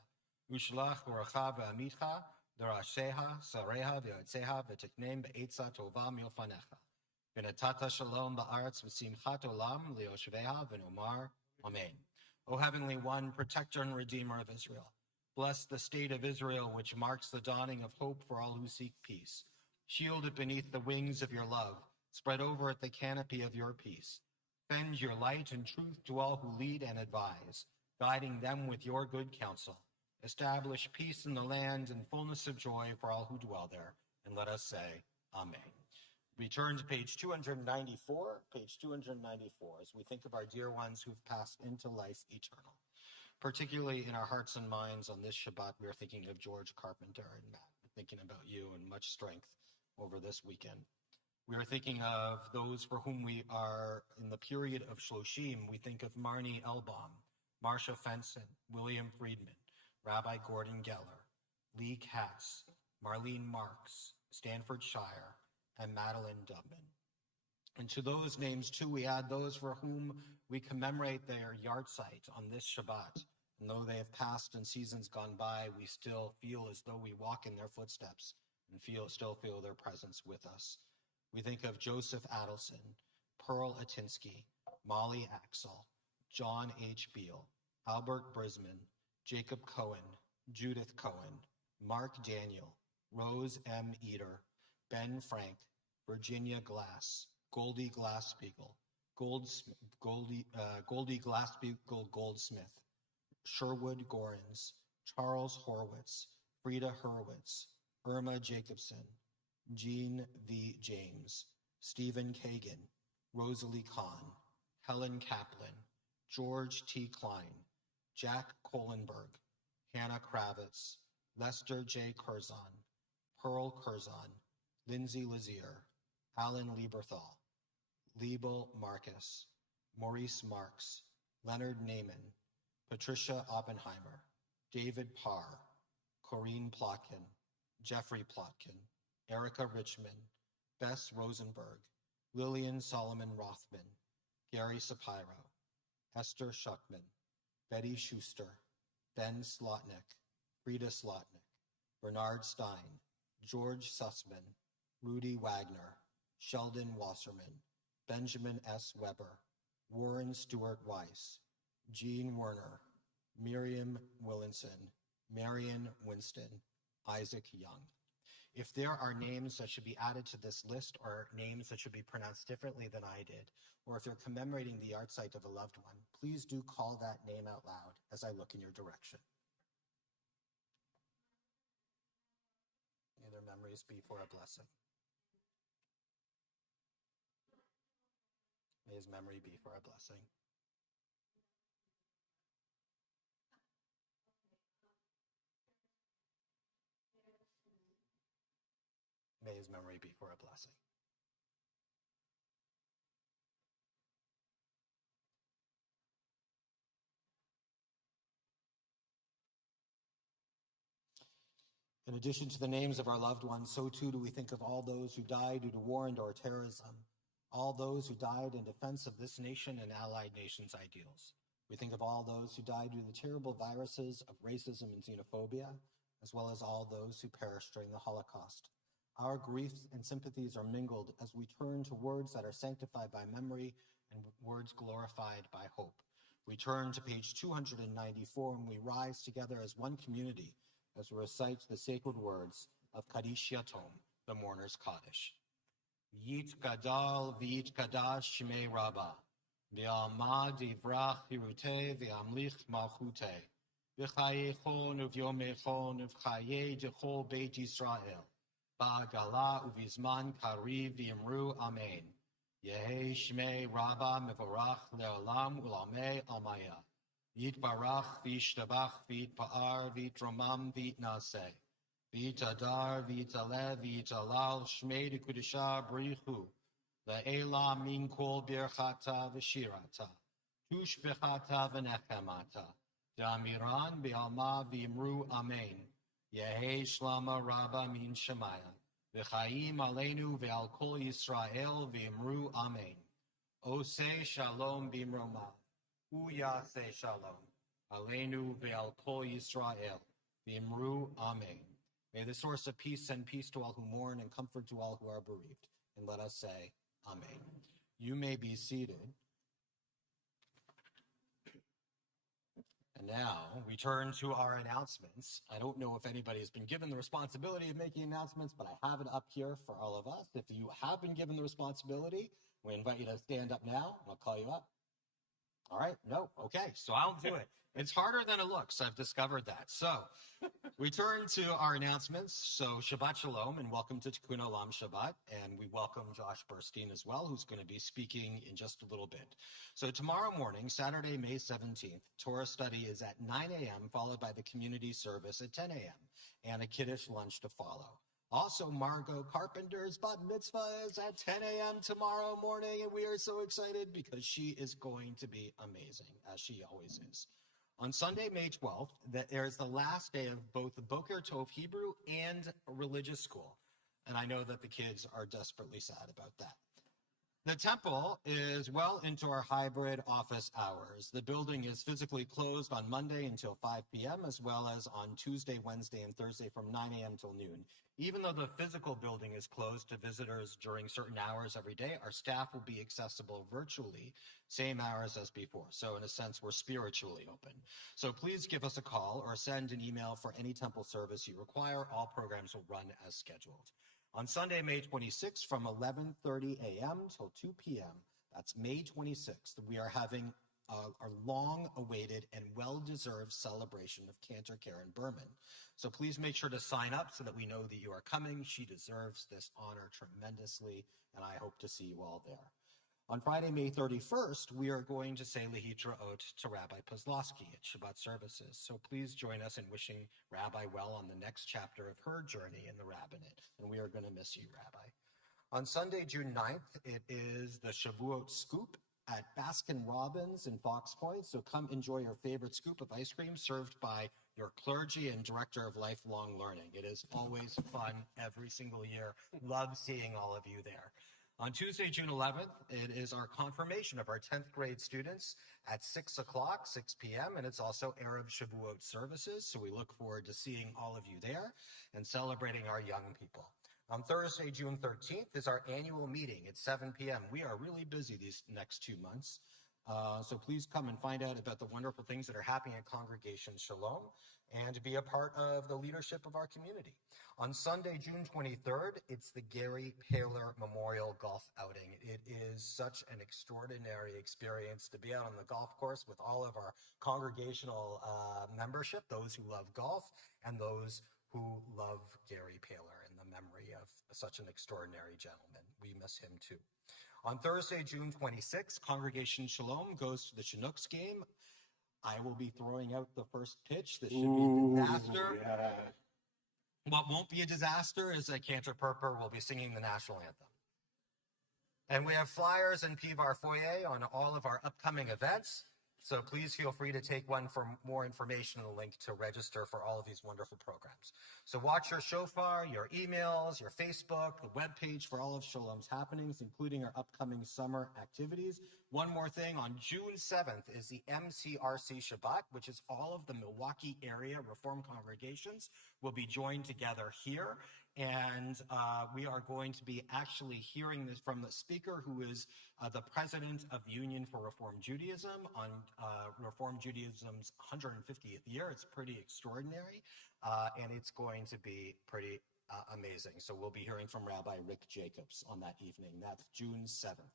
Ushlach Uracha ve'amitcha, Darasheha, Sareha ve'yotzeha, V'teknem be'etza tova milfanecha, V'natata Shalom ba'aretz v'simchat olam liyoshveha v'nomar. Amen. O Heavenly One, Protector and Redeemer of Israel, bless the state of Israel, which marks the dawning of hope for all who seek peace. Shield it beneath the wings of your love. Spread over it the canopy of your peace. Send your light and truth to all who lead and advise, guiding them with your good counsel. Establish peace in the land and fullness of joy for all who dwell there. And let us say, Amen. We turn to page 294, as we think of our dear ones who've passed into life eternal. Particularly in our hearts and minds on this Shabbat, we are thinking of George Carpenter and Matt. We're thinking about you and much strength over this weekend. We are thinking of those for whom we are in the period of Shloshim. We think of Marnie Elbaum, Marcia Fenson, William Friedman, Rabbi Gordon Geller, Lee Cass, Marlene Marks, Stanford Shire, and Madeline Dubman. And to those names, too, we add those for whom we commemorate their yahrzeit on this Shabbat. And though they have passed in seasons gone by, we still feel as though we walk in their footsteps and still feel their presence with us. We think of Joseph Adelson, Pearl Atinsky, Molly Axel, John H. Beal, Albert Brisman, Jacob Cohen, Judith Cohen, Mark Daniel, Rose M. Eder, Ben Frank, Virginia Glass, Goldie Glasspiegel, Goldie Glasspiegel Goldsmith, Sherwood Gorins, Charles Horwitz, Frida Hurwitz, Irma Jacobson, Jean V. James, Stephen Kagan, Rosalie Kahn, Helen Kaplan, George T. Klein, Jack Kohlenberg, Hannah Kravitz, Lester J. Curzon, Pearl Curzon, Lindsay Lazier, Alan Lieberthal, Liebel Marcus, Maurice Marks, Leonard Naiman, Patricia Oppenheimer, David Parr, Corinne Plotkin, Jeffrey Plotkin, Erica Richmond, Bess Rosenberg, Lillian Solomon Rothman, Gary Sapiro, Esther Schuckman, Betty Schuster, Ben Slotnick, Frida Slotnick, Bernard Stein, George Sussman, Rudy Wagner, Sheldon Wasserman, Benjamin S. Weber, Warren Stewart Weiss, Jean Werner, Miriam Willinson, Marion Winston, Isaac Young. If there are names that should be added to this list or names that should be pronounced differently than I did, or if you're commemorating the yard site of a loved one, please do call that name out loud as I look in your direction. May their memories be for a blessing. May his memory be for a blessing. May his memory be for a blessing. In addition to the names of our loved ones, so too do we think of all those who died due to war and or terrorism, all those who died in defense of this nation and allied nations' ideals. We think of all those who died due to the terrible viruses of racism and xenophobia, as well as all those who perished during the Holocaust. Our griefs and sympathies are mingled as we turn to words that are sanctified by memory and words glorified by hope. We turn to page 294 and we rise together as one community as we recite the sacred words of Kaddish Yatom, the mourner's Kaddish. Yit Gadal v'yit Kadash Shmei Rabbah, v'amad yivrach hiruteh v'amlich malchuteh, v'chayechon uv'yomechon uv'chayei dechol Beit Yisrael, ba'gala uv'izman kariv v'yimru amen. Yehei Shmei Rabbah mevorach le'olam u'lamei almaya. Yitbarach v'yishtabach v'yitpa'ar v'yitromam v'yitnaseh. V'yitadar v'yitaleh v'yitalal shmei dekudisha b'richu. Le'ela min kol birchata v'shirata. Tushbechata v'nechemata. Damiran b'alma v'yimru amen. Yehei shlama rabba min shemaya. V'chaim aleinu v'al kol Yisrael v'yimru amen. Oseh shalom b'imromah. Uyase shalom, aleinu ve'al kol Yisrael, v'imru amen. May the source of peace send peace to all who mourn and comfort to all who are bereaved. And let us say, amen. You may be seated. And now we turn to our announcements. I don't know if anybody has been given the responsibility of making announcements, but I have it up here for all of us. If you have been given the responsibility, we invite you to stand up now, and I'll call you up. All right, no, okay, so I'll do it. It's harder than it looks, I've discovered that. So we turn to our announcements. So Shabbat Shalom and welcome to Tikkun Olam Shabbat. And we welcome Josh Burstein as well, who's going to be speaking in just a little bit. So tomorrow morning, Saturday, May 17th, Torah study is at 9 a.m., followed by the community service at 10 a.m., and a kiddush lunch to follow. Also, Margot Carpenter's bat mitzvah is at 10 a.m. tomorrow morning, and we are so excited because she is going to be amazing, as she always is. On Sunday, May 12th, there is the last day of both the Boker Tov Hebrew and religious school, and I know that the kids are desperately sad about that. The temple is well into our hybrid office hours. The building is physically closed on Monday until 5 p.m., as well as on Tuesday, Wednesday, and Thursday from 9 a.m. till noon. Even though the physical building is closed to visitors during certain hours every day, our staff will be accessible virtually, same hours as before. So in a sense, we're spiritually open. So please give us a call or send an email for any temple service you require. All programs will run as scheduled. On Sunday, May 26th, from 11:30 a.m. till 2 p.m., that's May 26th, we are having our long-awaited and well-deserved celebration of Cantor Karen Berman. So please make sure to sign up so that we know that you are coming. She deserves this honor tremendously, and I hope to see you all there. On Friday, May 31st, we are going to say Lehitraot to Rabbi Pozlowski at Shabbat Services. So please join us in wishing Rabbi well on the next chapter of her journey in the rabbinate. And we are going to miss you, Rabbi. On Sunday, June 9th, it is the Shavuot Scoop at Baskin Robbins in Fox Point. So come enjoy your favorite scoop of ice cream served by your clergy and director of lifelong learning. It is always fun every single year. Love seeing all of you there. On Tuesday, June 11th, it is our confirmation of our 10th grade students at 6 o'clock, 6 p.m., and it's also Arab Shabbat services, so we look forward to seeing all of you there and celebrating our young people. On Thursday, June 13th, is our annual meeting at 7 p.m. We are really busy these next 2 months, so please come and find out about the wonderful things that are happening at Congregation Shalom and be a part of the leadership of our community. On Sunday, June 23rd, it's the Gary Paler Memorial Golf Outing. It is such an extraordinary experience to be out on the golf course with all of our congregational membership, those who love golf and those who love Gary Paler in the memory of such an extraordinary gentleman. We miss him too. On Thursday, June 26th, Congregation Shalom goes to the Chinooks game. I will be throwing out the first pitch. This should be a disaster. Yeah. What won't be a disaster is that Cantor Purper will be singing the national anthem. And we have flyers in PVAR foyer on all of our upcoming events. So please feel free to take one for more information and a link to register for all of these wonderful programs. So watch your shofar, your emails, your Facebook, the webpage for all of Shalom's happenings, including our upcoming summer activities. One more thing, on June 7th is the MCRC Shabbat, which is all of the Milwaukee area Reform congregations will be joined together here. And we are going to be actually hearing this from the speaker who is the president of the Union for Reform Judaism on Reform Judaism's 150th year. It's pretty extraordinary, and it's going to be pretty amazing. So we'll be hearing from Rabbi Rick Jacobs on that evening. That's June 7th.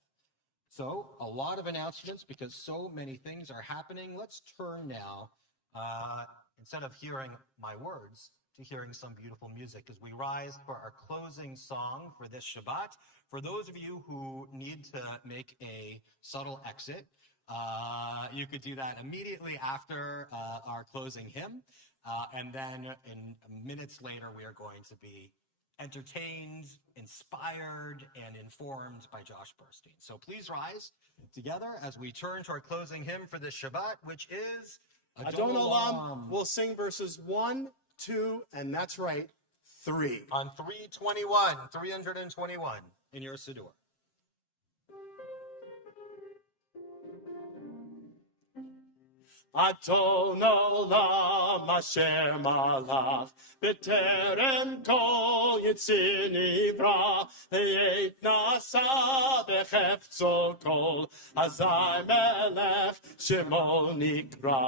So a lot of announcements because so many things are happening. Let's turn now, instead of hearing my words, to hearing some beautiful music as we rise for our closing song for this Shabbat. For those of you who need to make a subtle exit, you could do that immediately after our closing hymn. And then in minutes later, we are going to be entertained, inspired, and informed by Josh Burstein. So please rise together as we turn to our closing hymn for this Shabbat, which is Adon Olam. We'll sing verses 1, 2, and that's right, 3. On 321 in your Siddur. Adon Olam Asher Malach B'terem Kol Yitzir Nivra V'yet Nasa V'chefzo Kol Azai Melech Shemo Nikra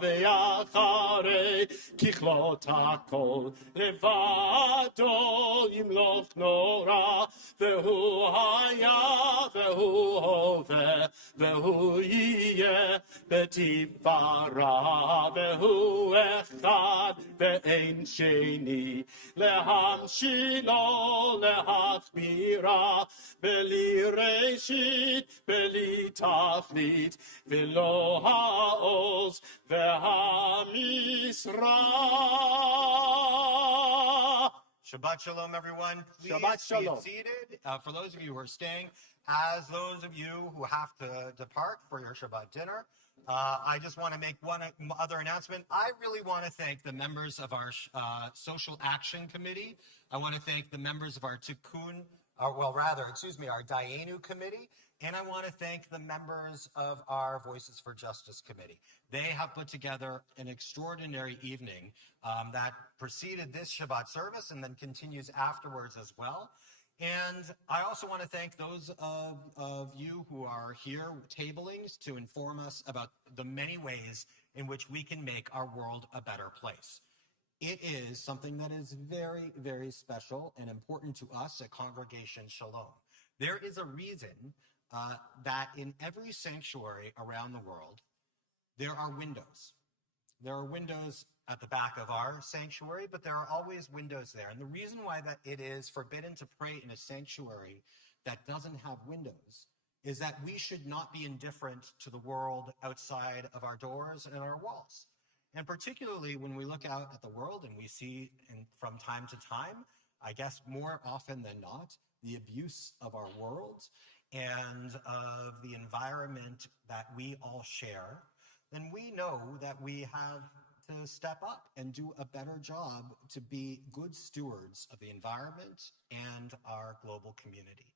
V'yacharei Kichlot HaKol Levado Yimloch Nora V'hu Haya V'hu Hoveh V'hu Yiyeh B'Tifar Vehu echad ve'ein sheni lehamshilo lehachmira beli reshit beli tachlit velo ha'oz ve'hamisra. Shabbat Shalom, everyone. Please Shabbat Shalom. be seated. For those of you who are staying, as those of you who have to depart for your Shabbat dinner, I just want to make one other announcement. I really want to thank the members of our Social Action Committee. I want to thank the members of our Tikkun, our Dayenu Committee, and I want to thank the members of our Voices for Justice Committee. They have put together an extraordinary evening that preceded this Shabbat service and then continues afterwards as well. And I also want to thank those of you who are here tabling to inform us about the many ways in which we can make our world a better place. It is something that is very, very special and important to us at Congregation Shalom. There is a reason that in every sanctuary around the world, there are windows. There are windows at the back of our sanctuary, but there are always windows there. And the reason why that it is forbidden to pray in a sanctuary that doesn't have windows is that we should not be indifferent to the world outside of our doors and our walls. And particularly when we look out at the world and we see from time to time, I guess more often than not, the abuse of our world and of the environment that we all share, then we know that we have to step up and do a better job to be good stewards of the environment and our global community.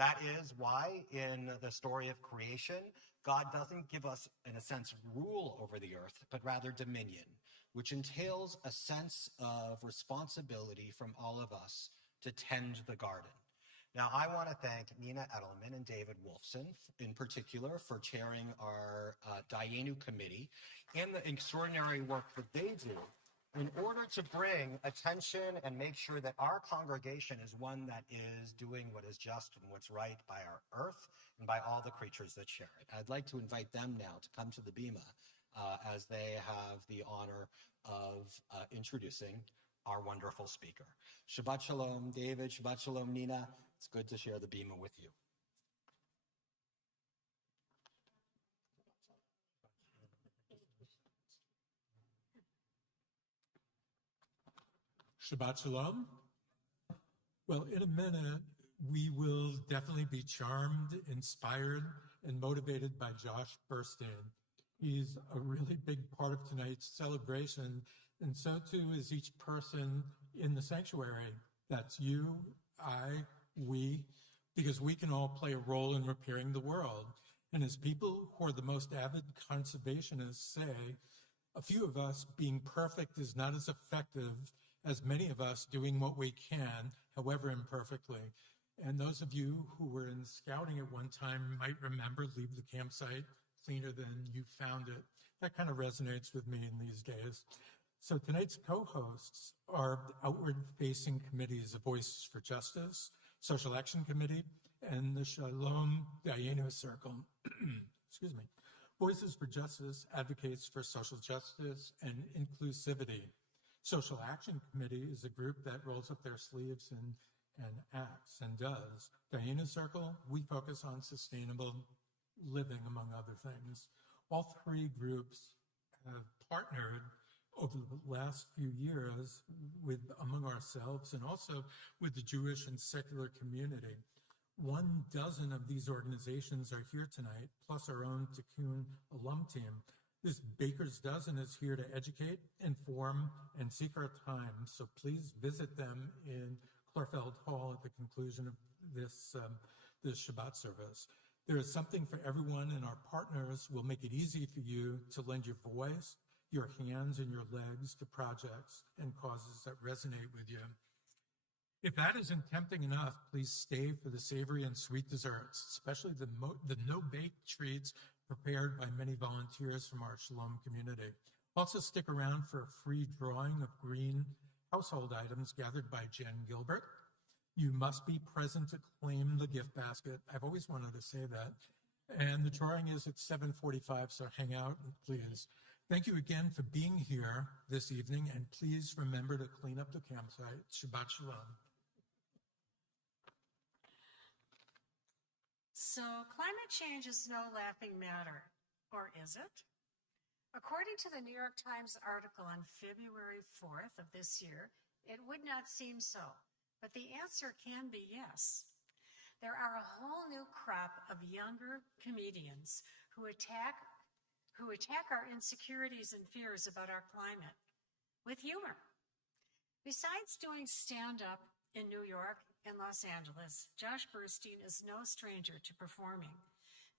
That is why in the story of creation, God doesn't give us, in a sense, rule over the earth, but rather dominion, which entails a sense of responsibility from all of us to tend the garden. Now, I want to thank Nina Edelman and David Wolfson, in particular, for chairing our Dayenu committee and the extraordinary work that they do in order to bring attention and make sure that our congregation is one that is doing what is just and what's right by our earth and by all the creatures that share it. I'd like to invite them now to come to the bima as they have the honor of introducing our wonderful speaker. Shabbat Shalom, David. Shabbat Shalom, Nina. It's good to share the bima with you. Shabbat Shalom. Well, in a minute, we will definitely be charmed, inspired, and motivated by Josh Burstein. He's a really big part of tonight's celebration, and so too is each person in the sanctuary. That's you, I, we, because we can all play a role in repairing the world. And as people who are the most avid conservationists say, a few of us being perfect is not as effective as many of us doing what we can, however imperfectly. And those of you who were in scouting at one time might remember leave the campsite cleaner than you found it. That kind of resonates with me in these days. So tonight's co-hosts are outward-facing committees of Voices for Justice, Social Action Committee, and the Shalom Dayenu Circle. Excuse me. Voices for Justice advocates for social justice and inclusivity. Social Action Committee is a group that rolls up their sleeves and acts and does. Dayenu Circle, we focus on sustainable living, among other things. All three groups have partnered over the last few years among ourselves and also with the Jewish and secular community. 12 of these organizations are here tonight, plus our own Tikkun alum team. This baker's dozen is here to educate, inform, and seek our time. So please visit them in Clarfeld Hall at the conclusion of this Shabbat service. There is something for everyone, and our partners will make it easy for you to lend your voice, your hands, and your legs to projects and causes that resonate with you. If that isn't tempting enough, please stay for the savory and sweet desserts, especially the no-bake treats prepared by many volunteers from our Shalom community. Also stick around for a free drawing of green household items gathered by Jen Gilbert. You must be present to claim the gift basket. I've always wanted to say that. And the drawing is at 7:45, so hang out, please. Thank you again for being here this evening, and please remember to clean up the campsite. Shabbat Shalom. So climate change is no laughing matter, or is it? According to the New York Times article on February 4th of this year, it would not seem so, but the answer can be yes. There are a whole new crop of younger comedians who attack our insecurities and fears about our climate with humor. Besides doing stand-up in New York and Los Angeles, Josh Burstein is no stranger to performing.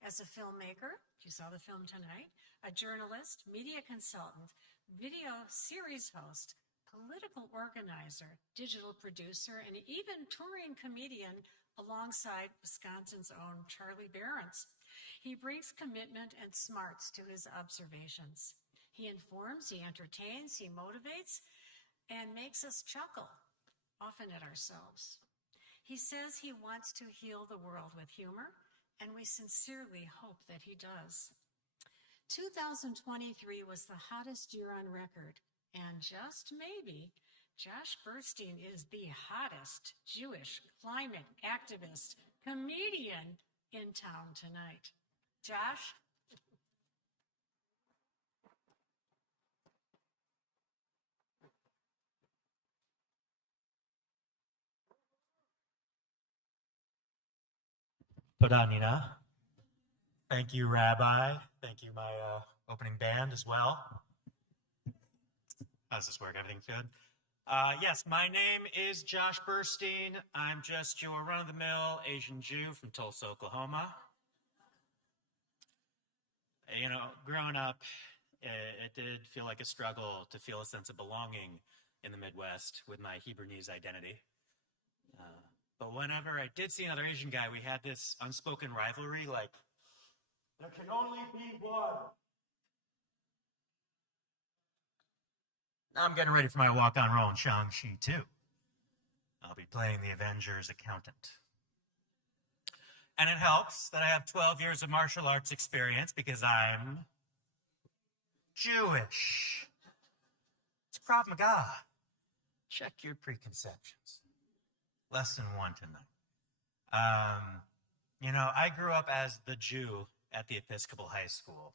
As a filmmaker, you saw the film tonight, a journalist, media consultant, video series host, political organizer, digital producer, and even touring comedian alongside Wisconsin's own Charlie Behrens. He brings commitment and smarts to his observations. He informs, he entertains, he motivates, and makes us chuckle, often at ourselves. He says he wants to heal the world with humor, and we sincerely hope that he does. 2023 was the hottest year on record, and just maybe, Josh Burstein is the hottest Jewish climate activist comedian in town tonight. Josh? Toda, Nina. Thank you, Rabbi. Thank you, my opening band as well. How does this work? Everything's good? Yes, my name is Josh Burstein. I'm just your run-of-the-mill Asian Jew from Tulsa, Oklahoma. You know, growing up, it did feel like a struggle to feel a sense of belonging in the Midwest with my Hebrewnese identity. But whenever I did see another Asian guy, we had this unspoken rivalry, like, there can only be one. Now I'm getting ready for my walk-on role in Shang-Chi 2. I'll be playing the Avengers accountant. And it helps that I have 12 years of martial arts experience because I'm Jewish. It's Krav Maga. Check your preconceptions. Lesson 1 tonight. You know, I grew up as the Jew at the Episcopal High School.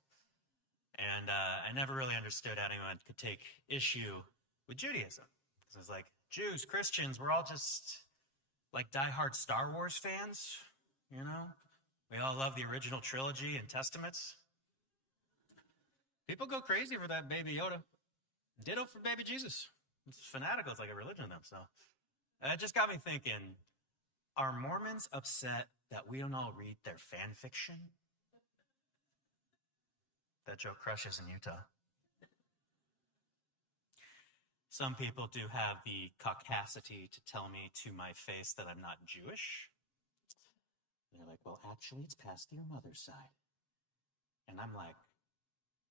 And I never really understood how anyone could take issue with Judaism. Because it was like, Jews, Christians, we're all just like diehard Star Wars fans, you know? We all love the original trilogy and Testaments. People go crazy for that baby Yoda. Ditto for baby Jesus. It's fanatical. It's like a religion to them. So it just got me thinking, are Mormons upset that we don't all read their fan fiction? That joke crushes in Utah. Some people do have the caucasity to tell me to my face that I'm not Jewish. And they're like, well, actually, it's past your mother's side. And I'm like,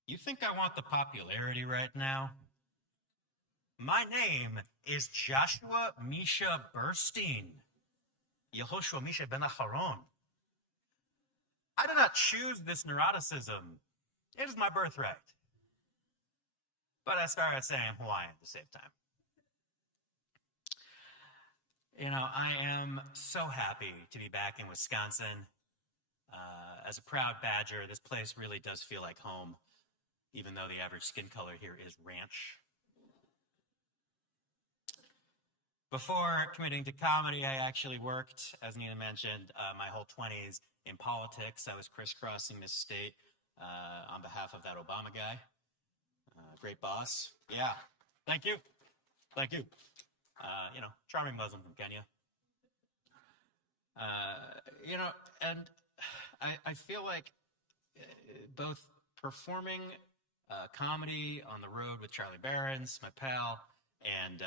you think I want the popularity right now? My name is Joshua Misha Burstein. Yehoshua Misha ben Aharon. I did not choose this neuroticism. It is my birthright. But I started saying Hawaiian at the same time. You know, I am so happy to be back in Wisconsin. As a proud Badger, this place really does feel like home, even though the average skin color here is ranch. Before committing to comedy, I actually worked, as Nina mentioned, my whole 20s in politics. I was crisscrossing this state on behalf of that Obama guy. Great boss. Yeah. Thank you. Thank you. You know, charming Muslim from Kenya. You know, and I feel like both performing comedy on the road with Charlie Barons, my pal, and,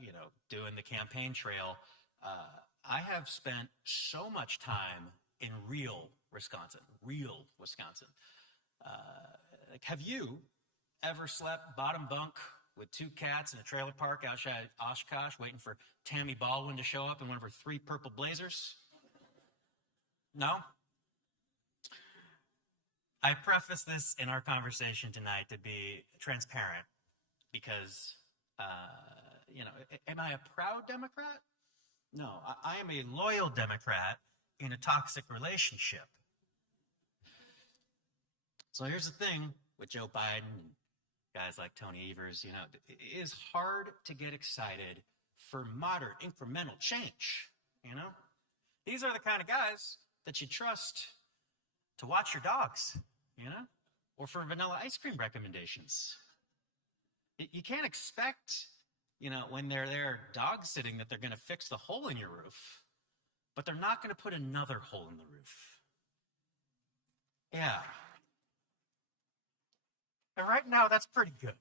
you know, doing the campaign trail, I have spent so much time in real Wisconsin. Like, have you ever slept bottom bunk with 2 cats in a trailer park outside Oshkosh waiting for Tammy Baldwin to show up in one of her 3 purple blazers? No? I preface this in our conversation tonight to be transparent because, you know, am I a proud Democrat? No, I am a loyal Democrat in a toxic relationship. So here's the thing with Joe Biden and guys like Tony Evers, you know, it is hard to get excited for moderate incremental change, you know? These are the kind of guys that you trust to watch your dogs, you know? Or for vanilla ice cream recommendations. You can't expect, you know, when they're there dog sitting that they're going to fix the hole in your roof, but they're not going to put another hole in the roof. Yeah. And right now, that's pretty good.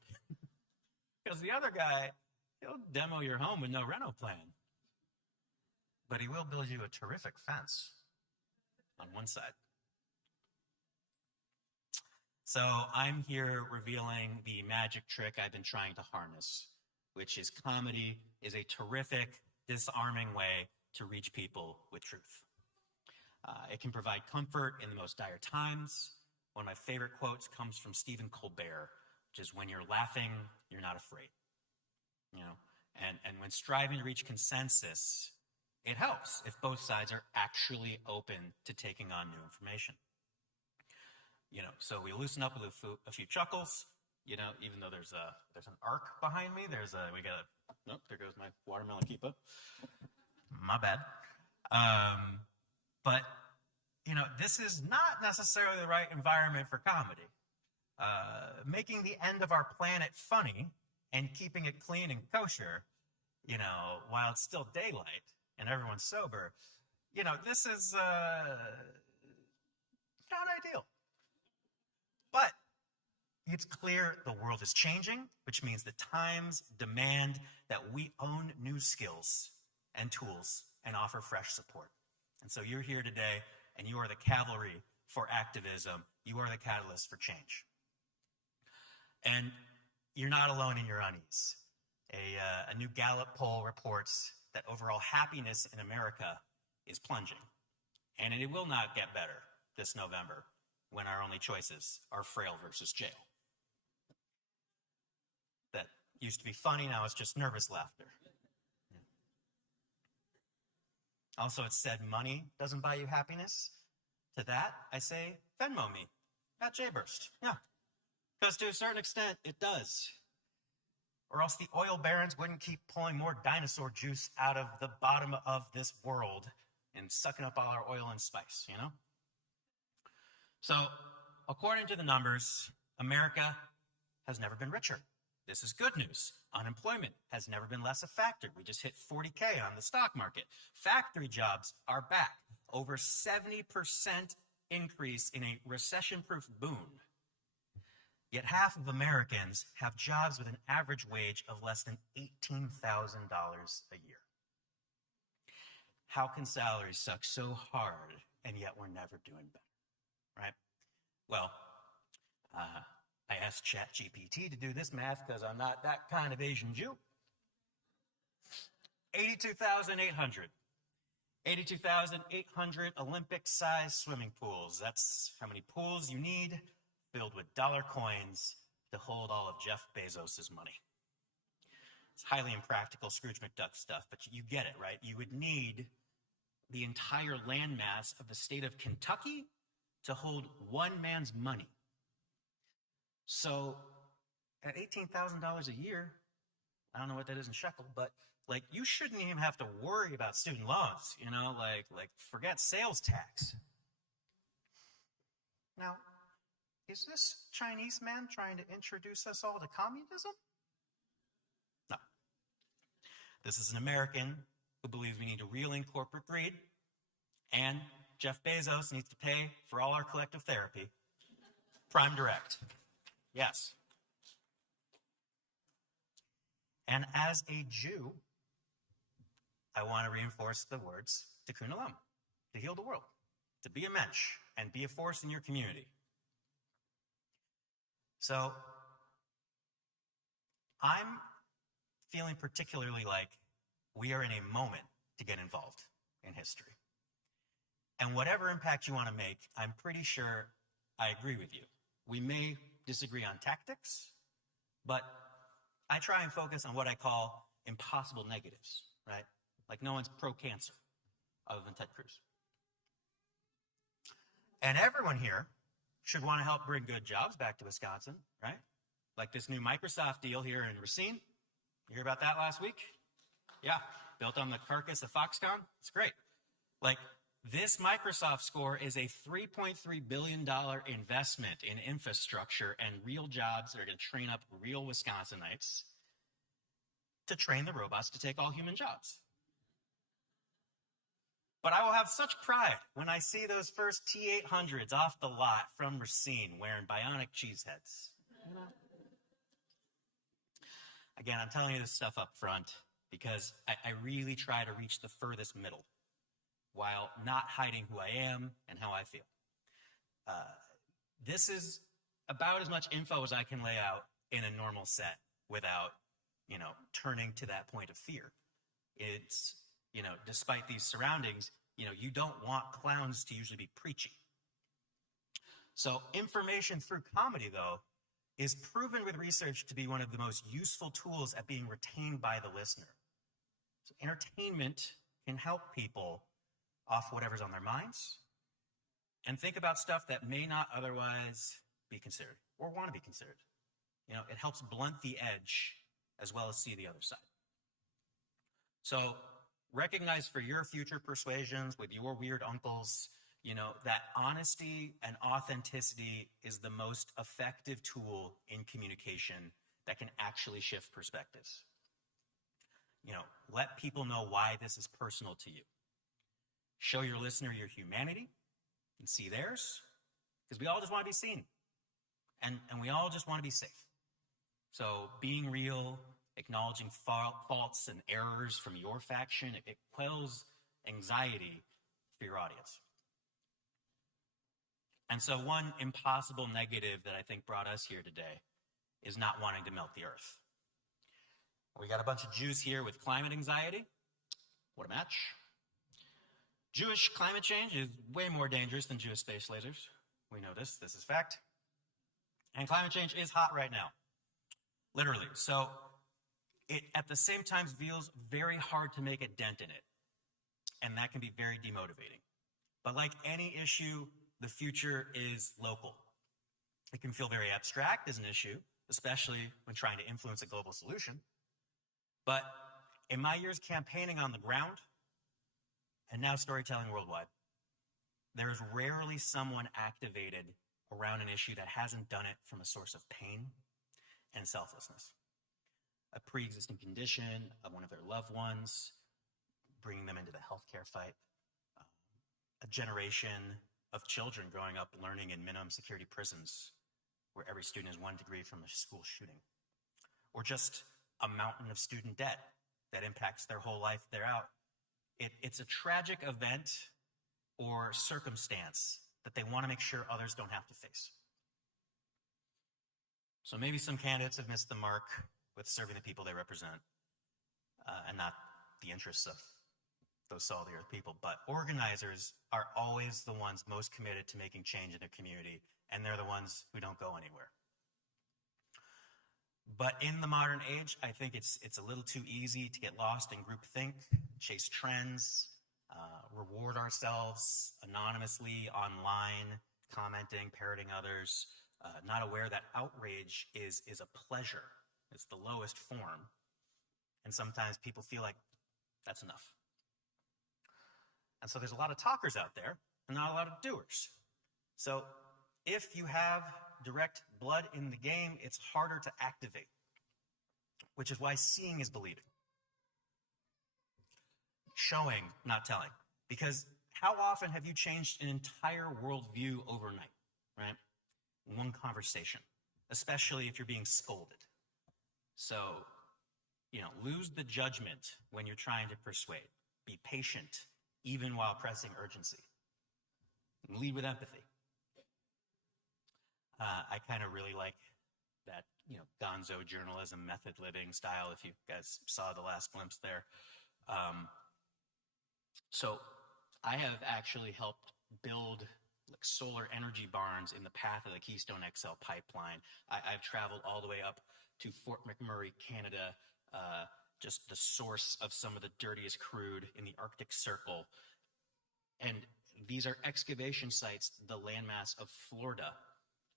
Because the other guy, he'll demo your home with no reno plan. But he will build you a terrific fence on one side. So I'm here revealing the magic trick I've been trying to harness, which is comedy is a terrific, disarming way to reach people with truth. It can provide comfort in the most dire times. One of my favorite quotes comes from Stephen Colbert, which is, when you're laughing, you're not afraid. You know, and when striving to reach consensus, it helps if both sides are actually open to taking on new information. You know, so we loosen up with a few chuckles. You know, even though there's an arc behind me, nope, there goes my watermelon keeper. My bad. But you know, this is not necessarily the right environment for comedy. Making the end of our planet funny and keeping it clean and kosher while it's still daylight and everyone's sober, this is not ideal. But it's clear the world is changing, which means the times demand that we own new skills and tools and offer fresh support. And so you're here today, and you are the cavalry for activism. You are the catalyst for change. And you're not alone in your unease. A new Gallup poll reports that overall happiness in America is plunging. And it will not get better this November when our only choices are frail versus jail. That used to be funny, now it's just nervous laughter. Also, it's said money doesn't buy you happiness. To that, I say, Venmo me at Jburst. Yeah, because to a certain extent, it does. Or else the oil barons wouldn't keep pulling more dinosaur juice out of the bottom of this world and sucking up all our oil and spice, So, according to the numbers, America has never been richer. This is good news. Unemployment has never been less a factor. We just hit 40K on the stock market. Factory jobs are back. Over 70% increase in a recession-proof boon. Yet half of Americans have jobs with an average wage of less than $18,000 a year. How can salaries suck so hard and yet we're never doing better, right? Well, I asked ChatGPT to do this math because I'm not that kind of Asian Jew. 82,800. 82,800 Olympic-sized swimming pools. That's how many pools you need filled with dollar coins to hold all of Jeff Bezos' money. It's highly impractical Scrooge McDuck stuff, but you get it, right? You would need the entire landmass of the state of Kentucky to hold one man's money. So at $18,000 a year, I don't know what that is in shekel, but you shouldn't even have to worry about student loans, forget sales tax. Now, is this Chinese man trying to introduce us all to communism? No. This is an American who believes we need to reel in corporate greed, and Jeff Bezos needs to pay for all our collective therapy. Prime Direct. Yes. And as a Jew, I want to reinforce the words Tikkun Olam, to heal the world, to be a mensch, and be a force in your community. So, I'm feeling particularly like we are in a moment to get involved in history. And whatever impact you want to make, I'm pretty sure I agree with you. We may disagree on tactics, but I try and focus on what I call impossible negatives, right? Like no one's pro-cancer other than Ted Cruz. And everyone here should want to help bring good jobs back to Wisconsin, right? Like this new Microsoft deal here in Racine. You hear about that last week? Yeah, built on the carcass of Foxconn. It's great. This Microsoft score is a $3.3 billion investment in infrastructure and real jobs that are going to train up real Wisconsinites to train the robots to take all human jobs. But I will have such pride when I see those first T-800s off the lot from Racine wearing bionic cheese heads. Again, I'm telling you this stuff up front because I really try to reach the furthest middle while not hiding who I am and how I feel. This is about as much info as I can lay out in a normal set without, turning to that point of fear. It's, despite these surroundings, you don't want clowns to usually be preachy. So information through comedy, though, is proven with research to be one of the most useful tools at being retained by the listener. So entertainment can help people off whatever's on their minds and think about stuff that may not otherwise be considered or want to be considered. It helps blunt the edge as well as see the other side. So recognize for your future persuasions with your weird uncles, that honesty and authenticity is the most effective tool in communication that can actually shift perspectives. Let people know why this is personal to you. Show your listener your humanity and see theirs, because we all just want to be seen. And we all just want to be safe. So being real, acknowledging faults and errors from your faction, it quells anxiety for your audience. And so one impossible negative that I think brought us here today is not wanting to melt the earth. We got a bunch of Jews here with climate anxiety. What a match. Jewish climate change is way more dangerous than Jewish space lasers. We know this. This is fact. And climate change is hot right now. Literally. So it at the same time feels very hard to make a dent in it. And that can be very demotivating. But like any issue, the future is local. It can feel very abstract as an issue, especially when trying to influence a global solution. But in my years campaigning on the ground, and now storytelling worldwide, there is rarely someone activated around an issue that hasn't done it from a source of pain and selflessness. A pre-existing condition of one of their loved ones, bringing them into the healthcare fight, a generation of children growing up learning in minimum security prisons where every student is 1 degree from a school shooting, or just a mountain of student debt that impacts their whole life they're out. It's a tragic event or circumstance that they want to make sure others don't have to face. So maybe some candidates have missed the mark with serving the people they represent and not the interests of those salt of the earth people. But organizers are always the ones most committed to making change in their community, and they're the ones who don't go anywhere. But in the modern age, I think it's a little too easy to get lost in groupthink, chase trends, reward ourselves anonymously online, commenting, parroting others, not aware that outrage is a pleasure. It's the lowest form. And sometimes people feel like that's enough. And so there's a lot of talkers out there and not a lot of doers. So if you have direct blood in the game, it's harder to activate, which is why seeing is believing. Showing, not telling. Because how often have you changed an entire worldview overnight, right? One conversation, especially if you're being scolded. So, lose the judgment when you're trying to persuade. Be patient, even while pressing urgency. Lead with empathy. I kind of really like that, gonzo journalism, method living style, if you guys saw the last glimpse there. So I have actually helped build solar energy barns in the path of the Keystone XL pipeline. I've traveled all the way up to Fort McMurray, Canada, just the source of some of the dirtiest crude in the Arctic Circle. And these are excavation sites, the landmass of Florida,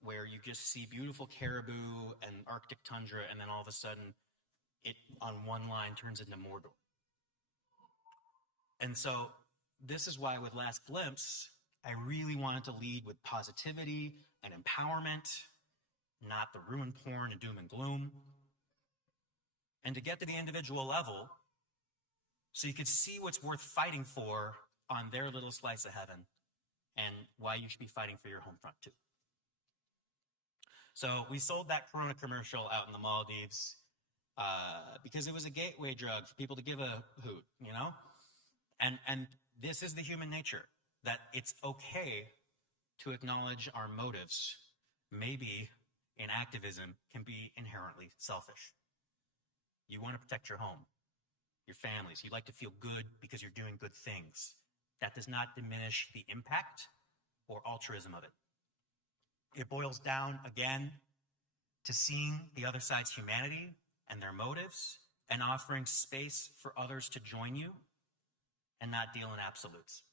where you just see beautiful caribou and Arctic tundra, and then all of a sudden, it on one line turns into Mordor. And so this is why with Last Glimpse, I really wanted to lead with positivity and empowerment, not the ruin porn and doom and gloom. And to get to the individual level, so you could see what's worth fighting for on their little slice of heaven, and why you should be fighting for your home front too. So we sold that Corona commercial out in the Maldives because it was a gateway drug for people to give a hoot, And this is the human nature, that it's okay to acknowledge our motives. Maybe in activism can be inherently selfish. You want to protect your home, your families. You like to feel good because you're doing good things. That does not diminish the impact or altruism of it. It boils down, again, to seeing the other side's humanity and their motives and offering space for others to join you and not deal in absolutes.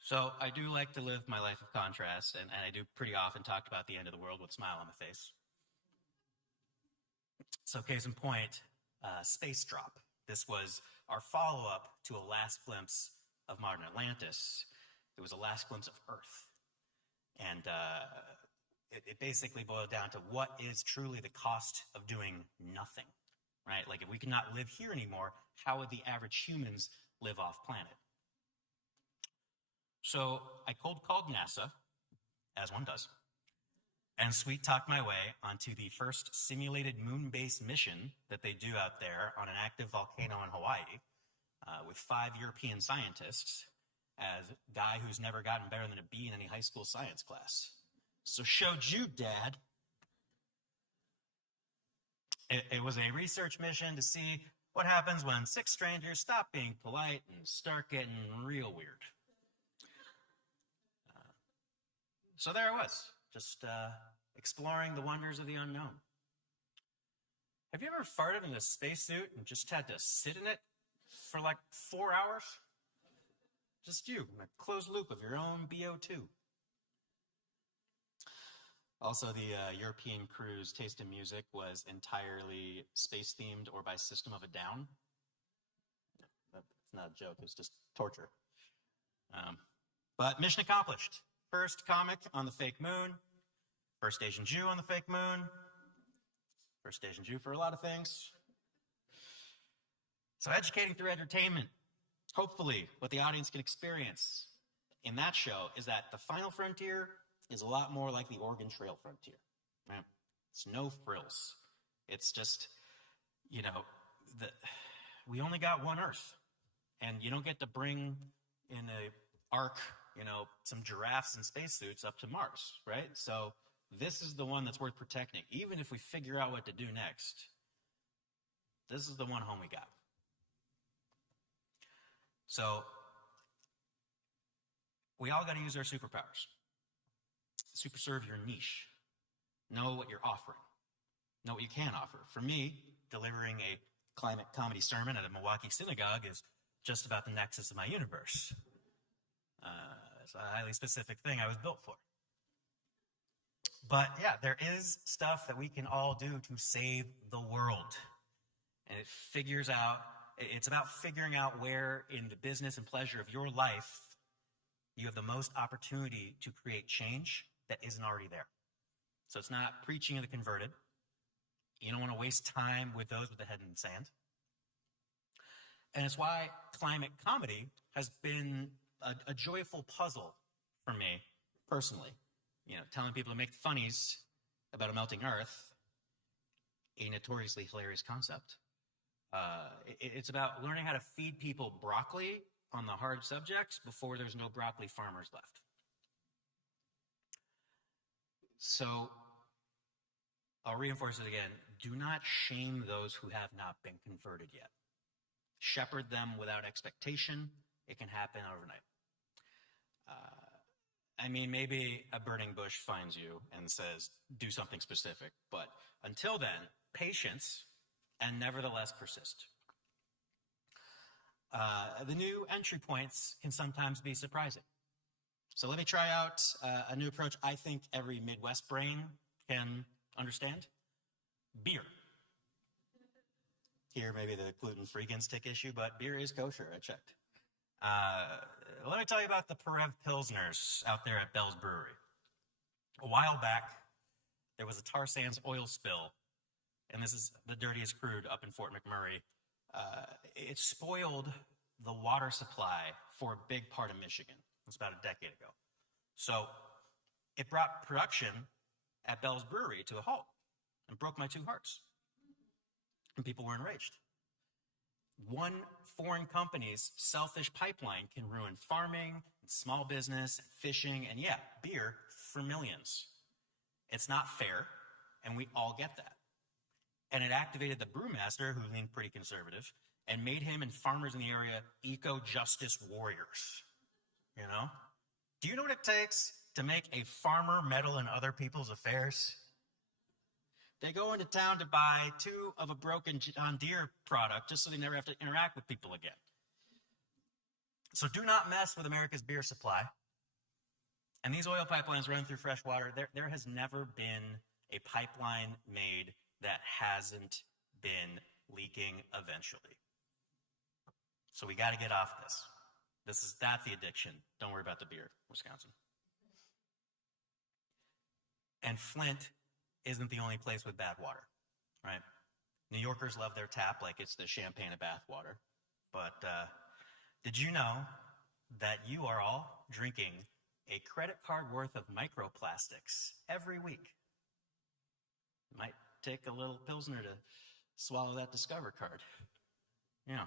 So I do like to live my life of contrast, and I do pretty often talk about the end of the world with a smile on my face. So case in point, Space Drop. This was our follow-up to a last glimpse of modern Atlantis. It was a last glimpse of Earth. And it basically boiled down to what is truly the cost of doing nothing. right? Like if we could not live here anymore, how would the average humans live off planet? So I cold called NASA, as one does, and sweet talked my way onto the first simulated moon-based mission that they do out there on an active volcano in Hawaii, with 5 European scientists, as a guy who's never gotten better than a B in any high school science class. So showed you, Dad. It was a research mission to see what happens when 6 strangers stop being polite and start getting real weird. So there I was, just exploring the wonders of the unknown. Have you ever farted in a spacesuit and just had to sit in it for like 4 hours? Just you, in a closed loop of your own BO2. Also, the European cruise Taste of Music was entirely space-themed or by System of a Down. That's not a joke, it's just torture. But mission accomplished. First comic on the fake moon. First Asian Jew on the fake moon. First Asian Jew for a lot of things. So educating through entertainment. Hopefully, what the audience can experience in that show is that the final frontier is a lot more like the Oregon Trail frontier. Right? It's no frills. It's just, we only got one Earth. And you don't get to bring in a ark, some giraffes and spacesuits up to Mars, right? So this is the one that's worth protecting. Even if we figure out what to do next, this is the one home we got. So we all got to use our superpowers. Super serve your niche. Know what you're offering. Know what you can offer. For me, delivering a climate comedy sermon at a Milwaukee synagogue is just about the nexus of my universe. It's a highly specific thing I was built for. But yeah, there is stuff that we can all do to save the world. And it's about figuring out where in the business and pleasure of your life you have the most opportunity to create change that isn't already there. So it's not preaching to the converted. You don't want to waste time with those with the head in the sand. And it's why climate comedy has been a joyful puzzle for me personally. Telling people to make funnies about a melting Earth, a notoriously hilarious concept. It's about learning how to feed people broccoli on the hard subjects before there's no broccoli farmers left. So I'll reinforce it again. Do not shame those who have not been converted yet. Shepherd them without expectation. It can happen overnight. Maybe a burning bush finds you and says, do something specific. But until then, patience and nevertheless persist. The new entry points can sometimes be surprising. So let me try out a new approach I think every Midwest brain can understand. Beer. Here, maybe the gluten-free stick issue, but beer is kosher, I checked. Let me tell you about the Perev Pilsners out there at Bell's Brewery. A while back, there was a tar sands oil spill, and this is the dirtiest crude up in Fort McMurray. It spoiled the water supply for a big part of Michigan. It was about a decade ago. So it brought production at Bell's Brewery to a halt and broke my 2 hearts. And people were enraged. One foreign company's selfish pipeline can ruin farming, and small business, and fishing, and beer for millions. It's not fair, and we all get that. And it activated the brewmaster, who leaned pretty conservative, and made him and farmers in the area eco-justice warriors. Do you know what it takes to make a farmer meddle in other people's affairs? They go into town to buy 2 of a broken John Deere product just so they never have to interact with people again. So do not mess with America's beer supply. And these oil pipelines run through fresh water. There has never been a pipeline made that hasn't been leaking eventually. So we got to get off this. That's the addiction. Don't worry about the beer, Wisconsin. And Flint isn't the only place with bad water, right? New Yorkers love their tap like it's the champagne of bathwater. But did you know that you are all drinking a credit card worth of microplastics every week? Might take a little Pilsner to swallow that Discover card. Yeah.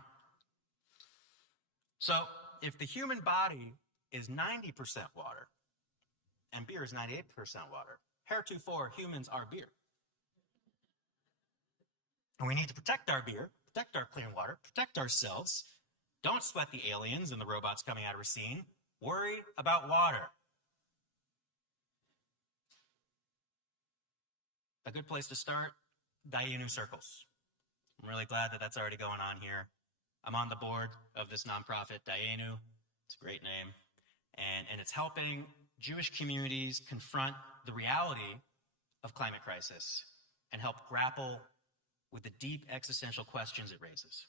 So if the human body is 90% water and beer is 98% water, heretofore humans are beer. And we need to protect our beer, protect our clean water, protect ourselves. Don't sweat the aliens and the robots coming out of Racine. Worry about water. A good place to start, Dayenu Circles. I'm really glad that that's already going on here. I'm on the board of this nonprofit, Dayenu. It's a great name. And it's helping Jewish communities confront the reality of climate crisis and help grapple with the deep existential questions it raises.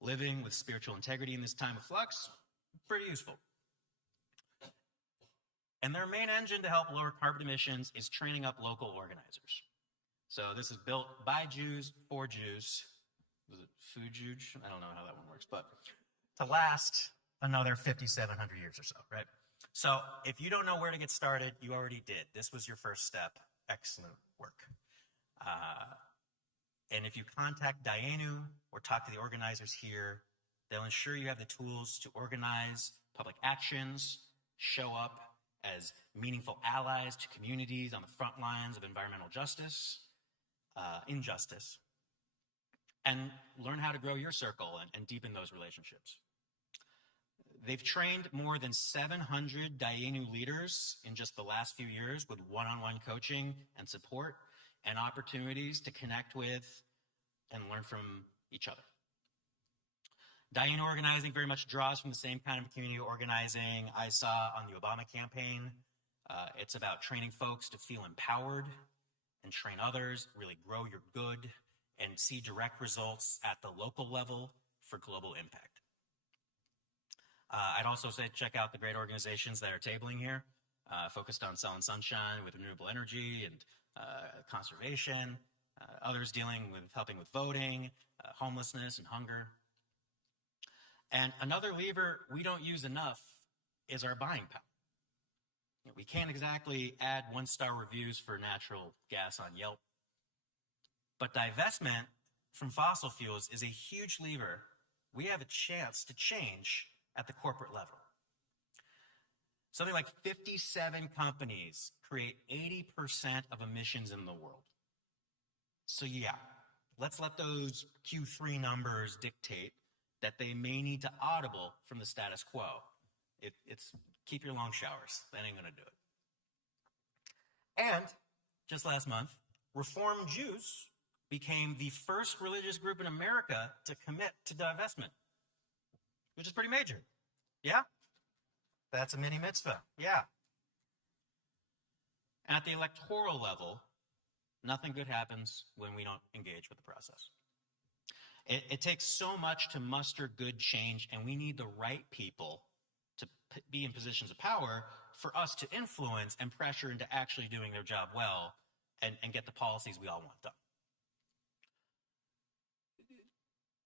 Living with spiritual integrity in this time of flux, pretty useful. And their main engine to help lower carbon emissions is training up local organizers. So this is built by Jews for Jews. Was it food Jews? I don't know how that one works, but to last another 5,700 years or so, right? So if you don't know where to get started, you already did. This was your first step. Excellent work. And if you contact Dayenu or talk to the organizers here, they'll ensure you have the tools to organize public actions, show up as meaningful allies to communities on the front lines of environmental injustice, and learn how to grow your circle and deepen those relationships. They've trained more than 700 Dayenu leaders in just the last few years with one-on-one coaching and support and opportunities to connect with and learn from each other. Dayenu organizing very much draws from the same kind of community organizing I saw on the Obama campaign. It's about training folks to feel empowered and train others, really grow your good, and see direct results at the local level for global impact. I'd also say check out the great organizations that are tabling here, focused on selling sunshine with renewable energy and conservation, others dealing with helping with voting, homelessness and hunger. And another lever we don't use enough is our buying power. We can't exactly add one-star reviews for natural gas on Yelp, but divestment from fossil fuels is a huge lever we have a chance to change at the corporate level. Something like 57 companies create 80% of emissions in the world. So yeah, let's let those Q3 numbers dictate that they may need to audible from the status quo. It's keep your long showers. That ain't gonna do it. And just last month, Reformed Jews became the first religious group in America to commit to divestment, which is pretty major. Yeah? That's a mini mitzvah. Yeah. And at the electoral level, nothing good happens when we don't engage with the process. It takes so much to muster good change, and we need the right people to be in positions of power for us to influence and pressure into actually doing their job well and get the policies we all want done.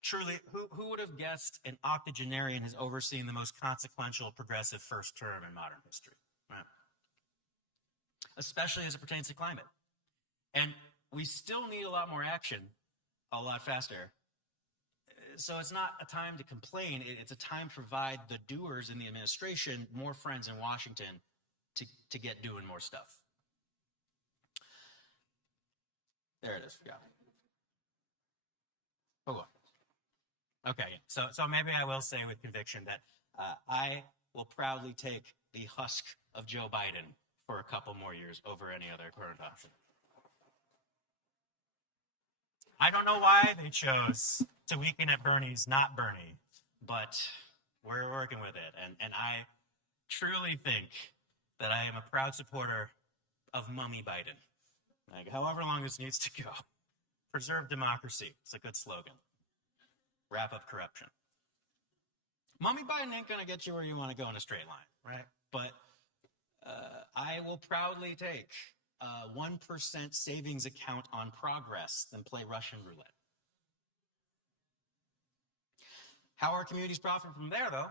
Truly, who would have guessed an octogenarian has overseen the most consequential progressive first term in modern history, right? Especially as it pertains to climate. And we still need a lot more action, a lot faster. So it's not a time to complain. It's a time to provide the doers in the administration more friends in Washington to get doing more stuff. There it is. Yeah. Oh, okay. So maybe I will say with conviction that I will proudly take the husk of Joe Biden for a couple more years over any other current option. I don't know why they chose to weaken at Bernie's, not Bernie, but we're working with it. And I truly think that I am a proud supporter of Mummy Biden. Like, however long this needs to go. Preserve democracy. It's a good slogan. Wrap up corruption. Mummy Biden ain't going to get you where you want to go in a straight line, right? But I will proudly take 1% savings account on progress than play Russian roulette. How our communities profit from there, though,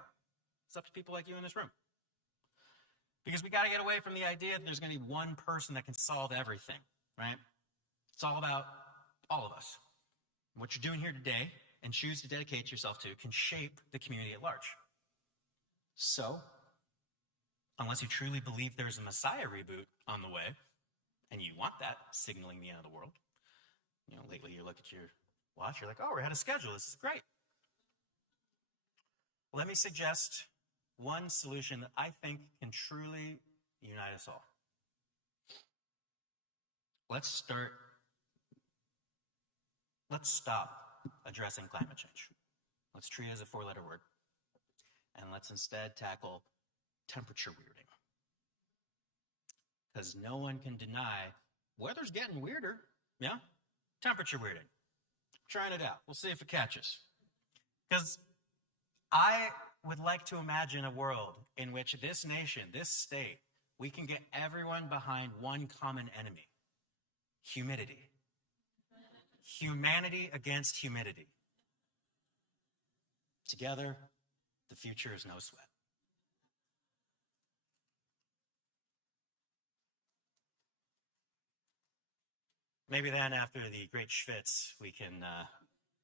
it's up to people like you in this room. Because we got to get away from the idea that there's going to be one person that can solve everything, right? It's all about all of us. What you're doing here today and choose to dedicate yourself to can shape the community at large. So, unless you truly believe there's a Messiah reboot on the way, and you want that, signaling the end of the world, lately you look at your watch, you're like, oh, we're ahead of schedule. This is great. Let me suggest one solution that I think can truly unite us all. Let's stop addressing climate change. Let's treat it as a 4-letter word. And let's instead tackle temperature weirding. Because no one can deny weather's getting weirder. Yeah? Temperature weirding. Trying it out. We'll see if it catches. Because I would like to imagine a world in which this nation, this state, we can get everyone behind one common enemy: humidity. Humanity against humidity. Together, the future is no sweat. Maybe then, after the great schwitz, we can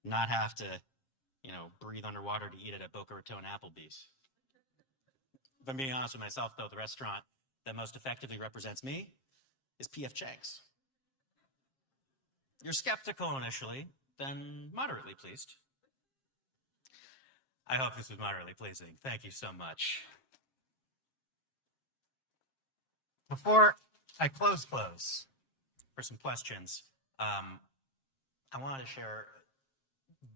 not have to, breathe underwater to eat it at Boca Raton Applebee's. If I'm being honest with myself, though, the restaurant that most effectively represents me is P.F. Chang's. You're skeptical initially, then moderately pleased. I hope this was moderately pleasing. Thank you so much. Before I close for some questions, I wanted to share,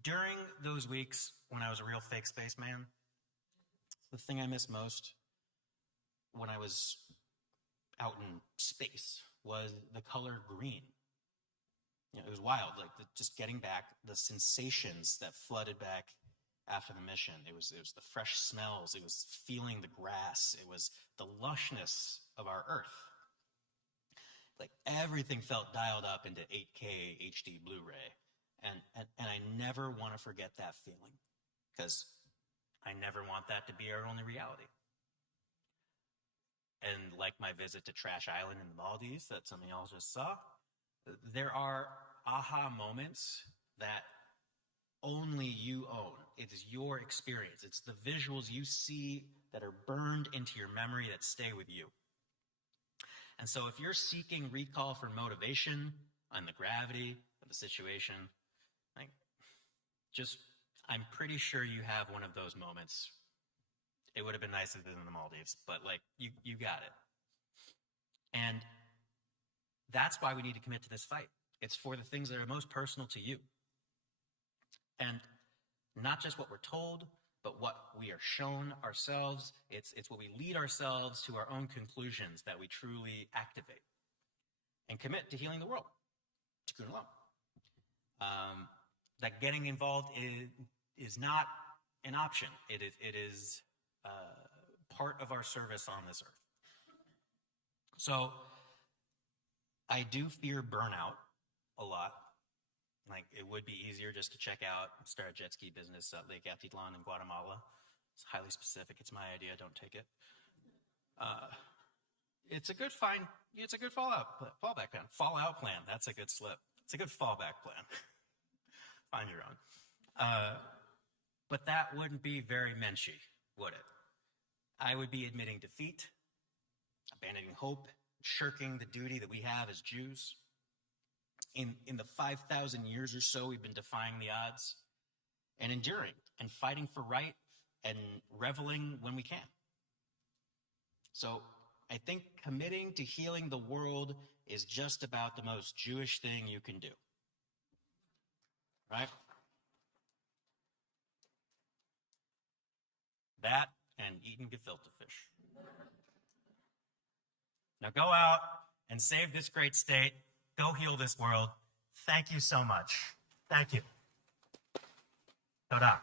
during those weeks when I was a real fake spaceman, the thing I miss most when I was out in space was the color green. It was wild, just getting back, the sensations that flooded back after the mission. It was the fresh smells. It was feeling the grass. It was the lushness of our earth. Everything felt dialed up into 8K HD Blu-ray. And I never want to forget that feeling, because I never want that to be our only reality. And like my visit to Trash Island in the Maldives that some of y'all just saw, there are aha moments that only you own. It is your experience. It's the visuals you see that are burned into your memory that stay with you. And so if you're seeking recall for motivation on the gravity of the situation, I'm pretty sure you have one of those moments. It would have been nicer than the Maldives, but you got it. And that's why we need to commit to this fight. It's for the things that are most personal to you. And not just what we're told, but what we are shown ourselves. It's what we lead ourselves to our own conclusions that we truly activate and commit to healing the world, to Tikkun Olam. That getting involved is not an option. It is part of our service on this earth. So I do fear burnout a lot. It would be easier just to check out, start a jet ski business at Lake Atitlan in Guatemala. It's highly specific. It's my idea. Don't take it. It's a good fallback plan. Fallout plan. That's a good slip. It's a good fallback plan. Find your own. But that wouldn't be very menschy, would it? I would be admitting defeat, abandoning hope, shirking the duty that we have as Jews. In the 5,000 years or so, we've been defying the odds and enduring and fighting for right and reveling when we can. So I think committing to healing the world is just about the most Jewish thing you can do. Right? That and eating gefilte fish. Now go out and save this great state. Go heal this world. Thank you so much. Thank you. Toda.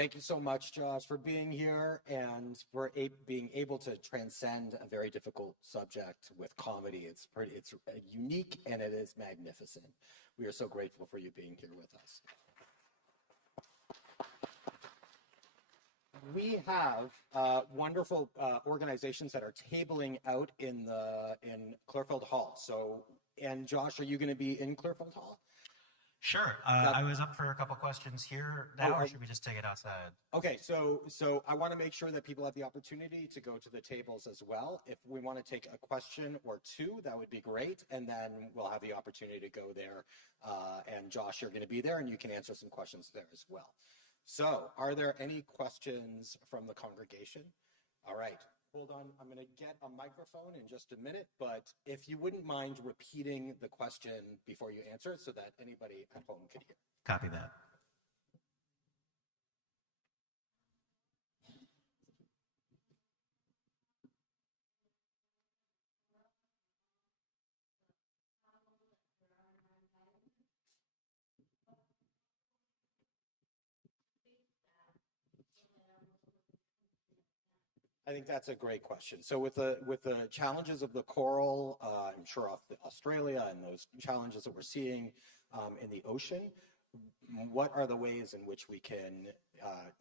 Thank you so much, Josh, for being here and for being able to transcend a very difficult subject with comedy. It's unique and it is magnificent. We are so grateful for you being here with us. We have wonderful organizations that are tabling out in Clearfield Hall. So, and Josh, are you going to be in Clearfield Hall? Sure. I was up for a couple questions here now, or should we just take it outside? Okay, so I want to make sure that people have the opportunity to go to the tables as well. If we want to take a question or two, that would be great, and then we'll have the opportunity to go there. And Josh, you're going to be there, and you can answer some questions there as well. So, are there any questions from the congregation? All right. Hold on, I'm going to get a microphone in just a minute, but if you wouldn't mind repeating the question before you answer it so that anybody at home could hear. Copy that. I think that's a great question. So with the challenges of the coral, I'm sure Australia and those challenges that we're seeing in the ocean, what are the ways in which we can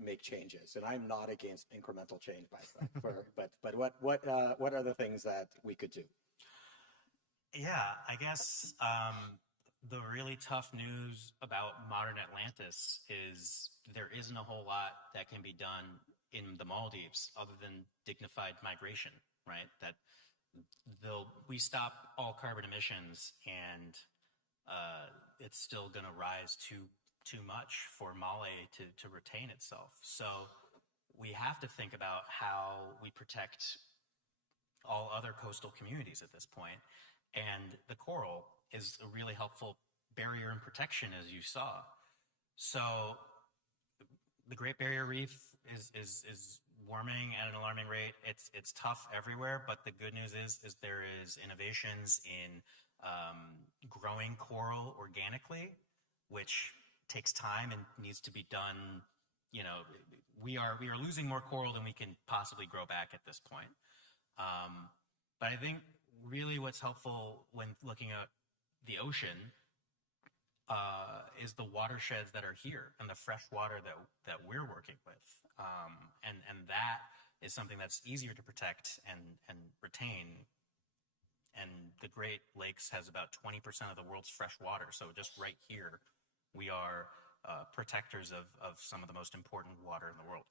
make changes? And I'm not against incremental change, but what are the things that we could do? Yeah, I guess the really tough news about modern Atlantis is there isn't a whole lot that can be done in the Maldives other than dignified migration, right? That we stop all carbon emissions and it's still going to rise too much for Mali to retain itself. So we have to think about how we protect all other coastal communities at this point. And the coral is a really helpful barrier and protection, as you saw. So the Great Barrier Reef is warming at an alarming rate. It's tough everywhere, but the good news is there is innovations in growing coral organically, which takes time and needs to be done. You know, we are losing more coral than we can possibly grow back at this point. But I think really what's helpful when looking at the ocean is the watersheds that are here and the fresh water that we're working with. And that is something that's easier to protect and retain. And the Great Lakes has about 20% of the world's fresh water. So just right here, we are protectors of some of the most important water in the world.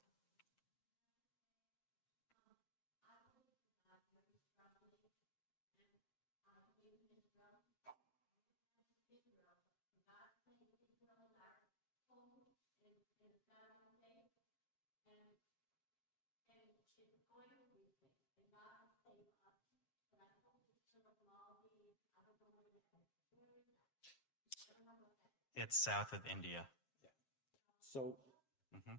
It's south of India. Yeah. So. Mm-hmm.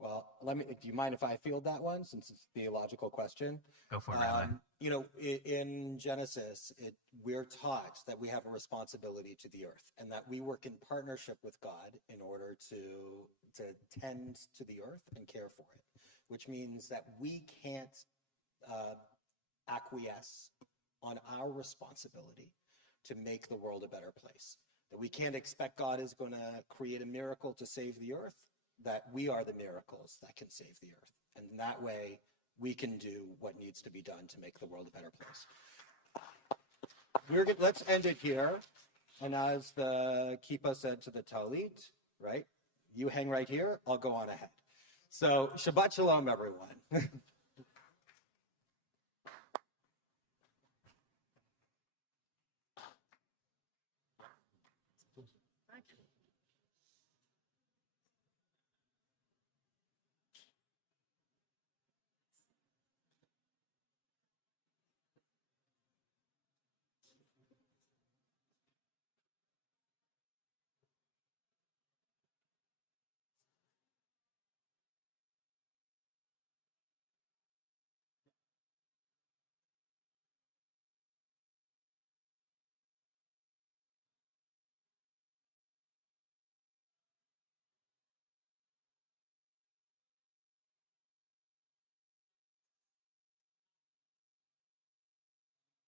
Well, do you mind if I field that one since it's a theological question? Go for it, Rabbi. You know, in Genesis, we're taught that we have a responsibility to the earth and that we work in partnership with God in order to tend to the earth and care for it, which means that we can't acquiesce on our responsibility to make the world a better place. That we can't expect God is going to create a miracle to save the earth, that we are the miracles that can save the earth. And in that way, we can do what needs to be done to make the world a better place. Let's end it here. And as the Kippah said to the Talit, right? You hang right here, I'll go on ahead. So Shabbat Shalom, everyone.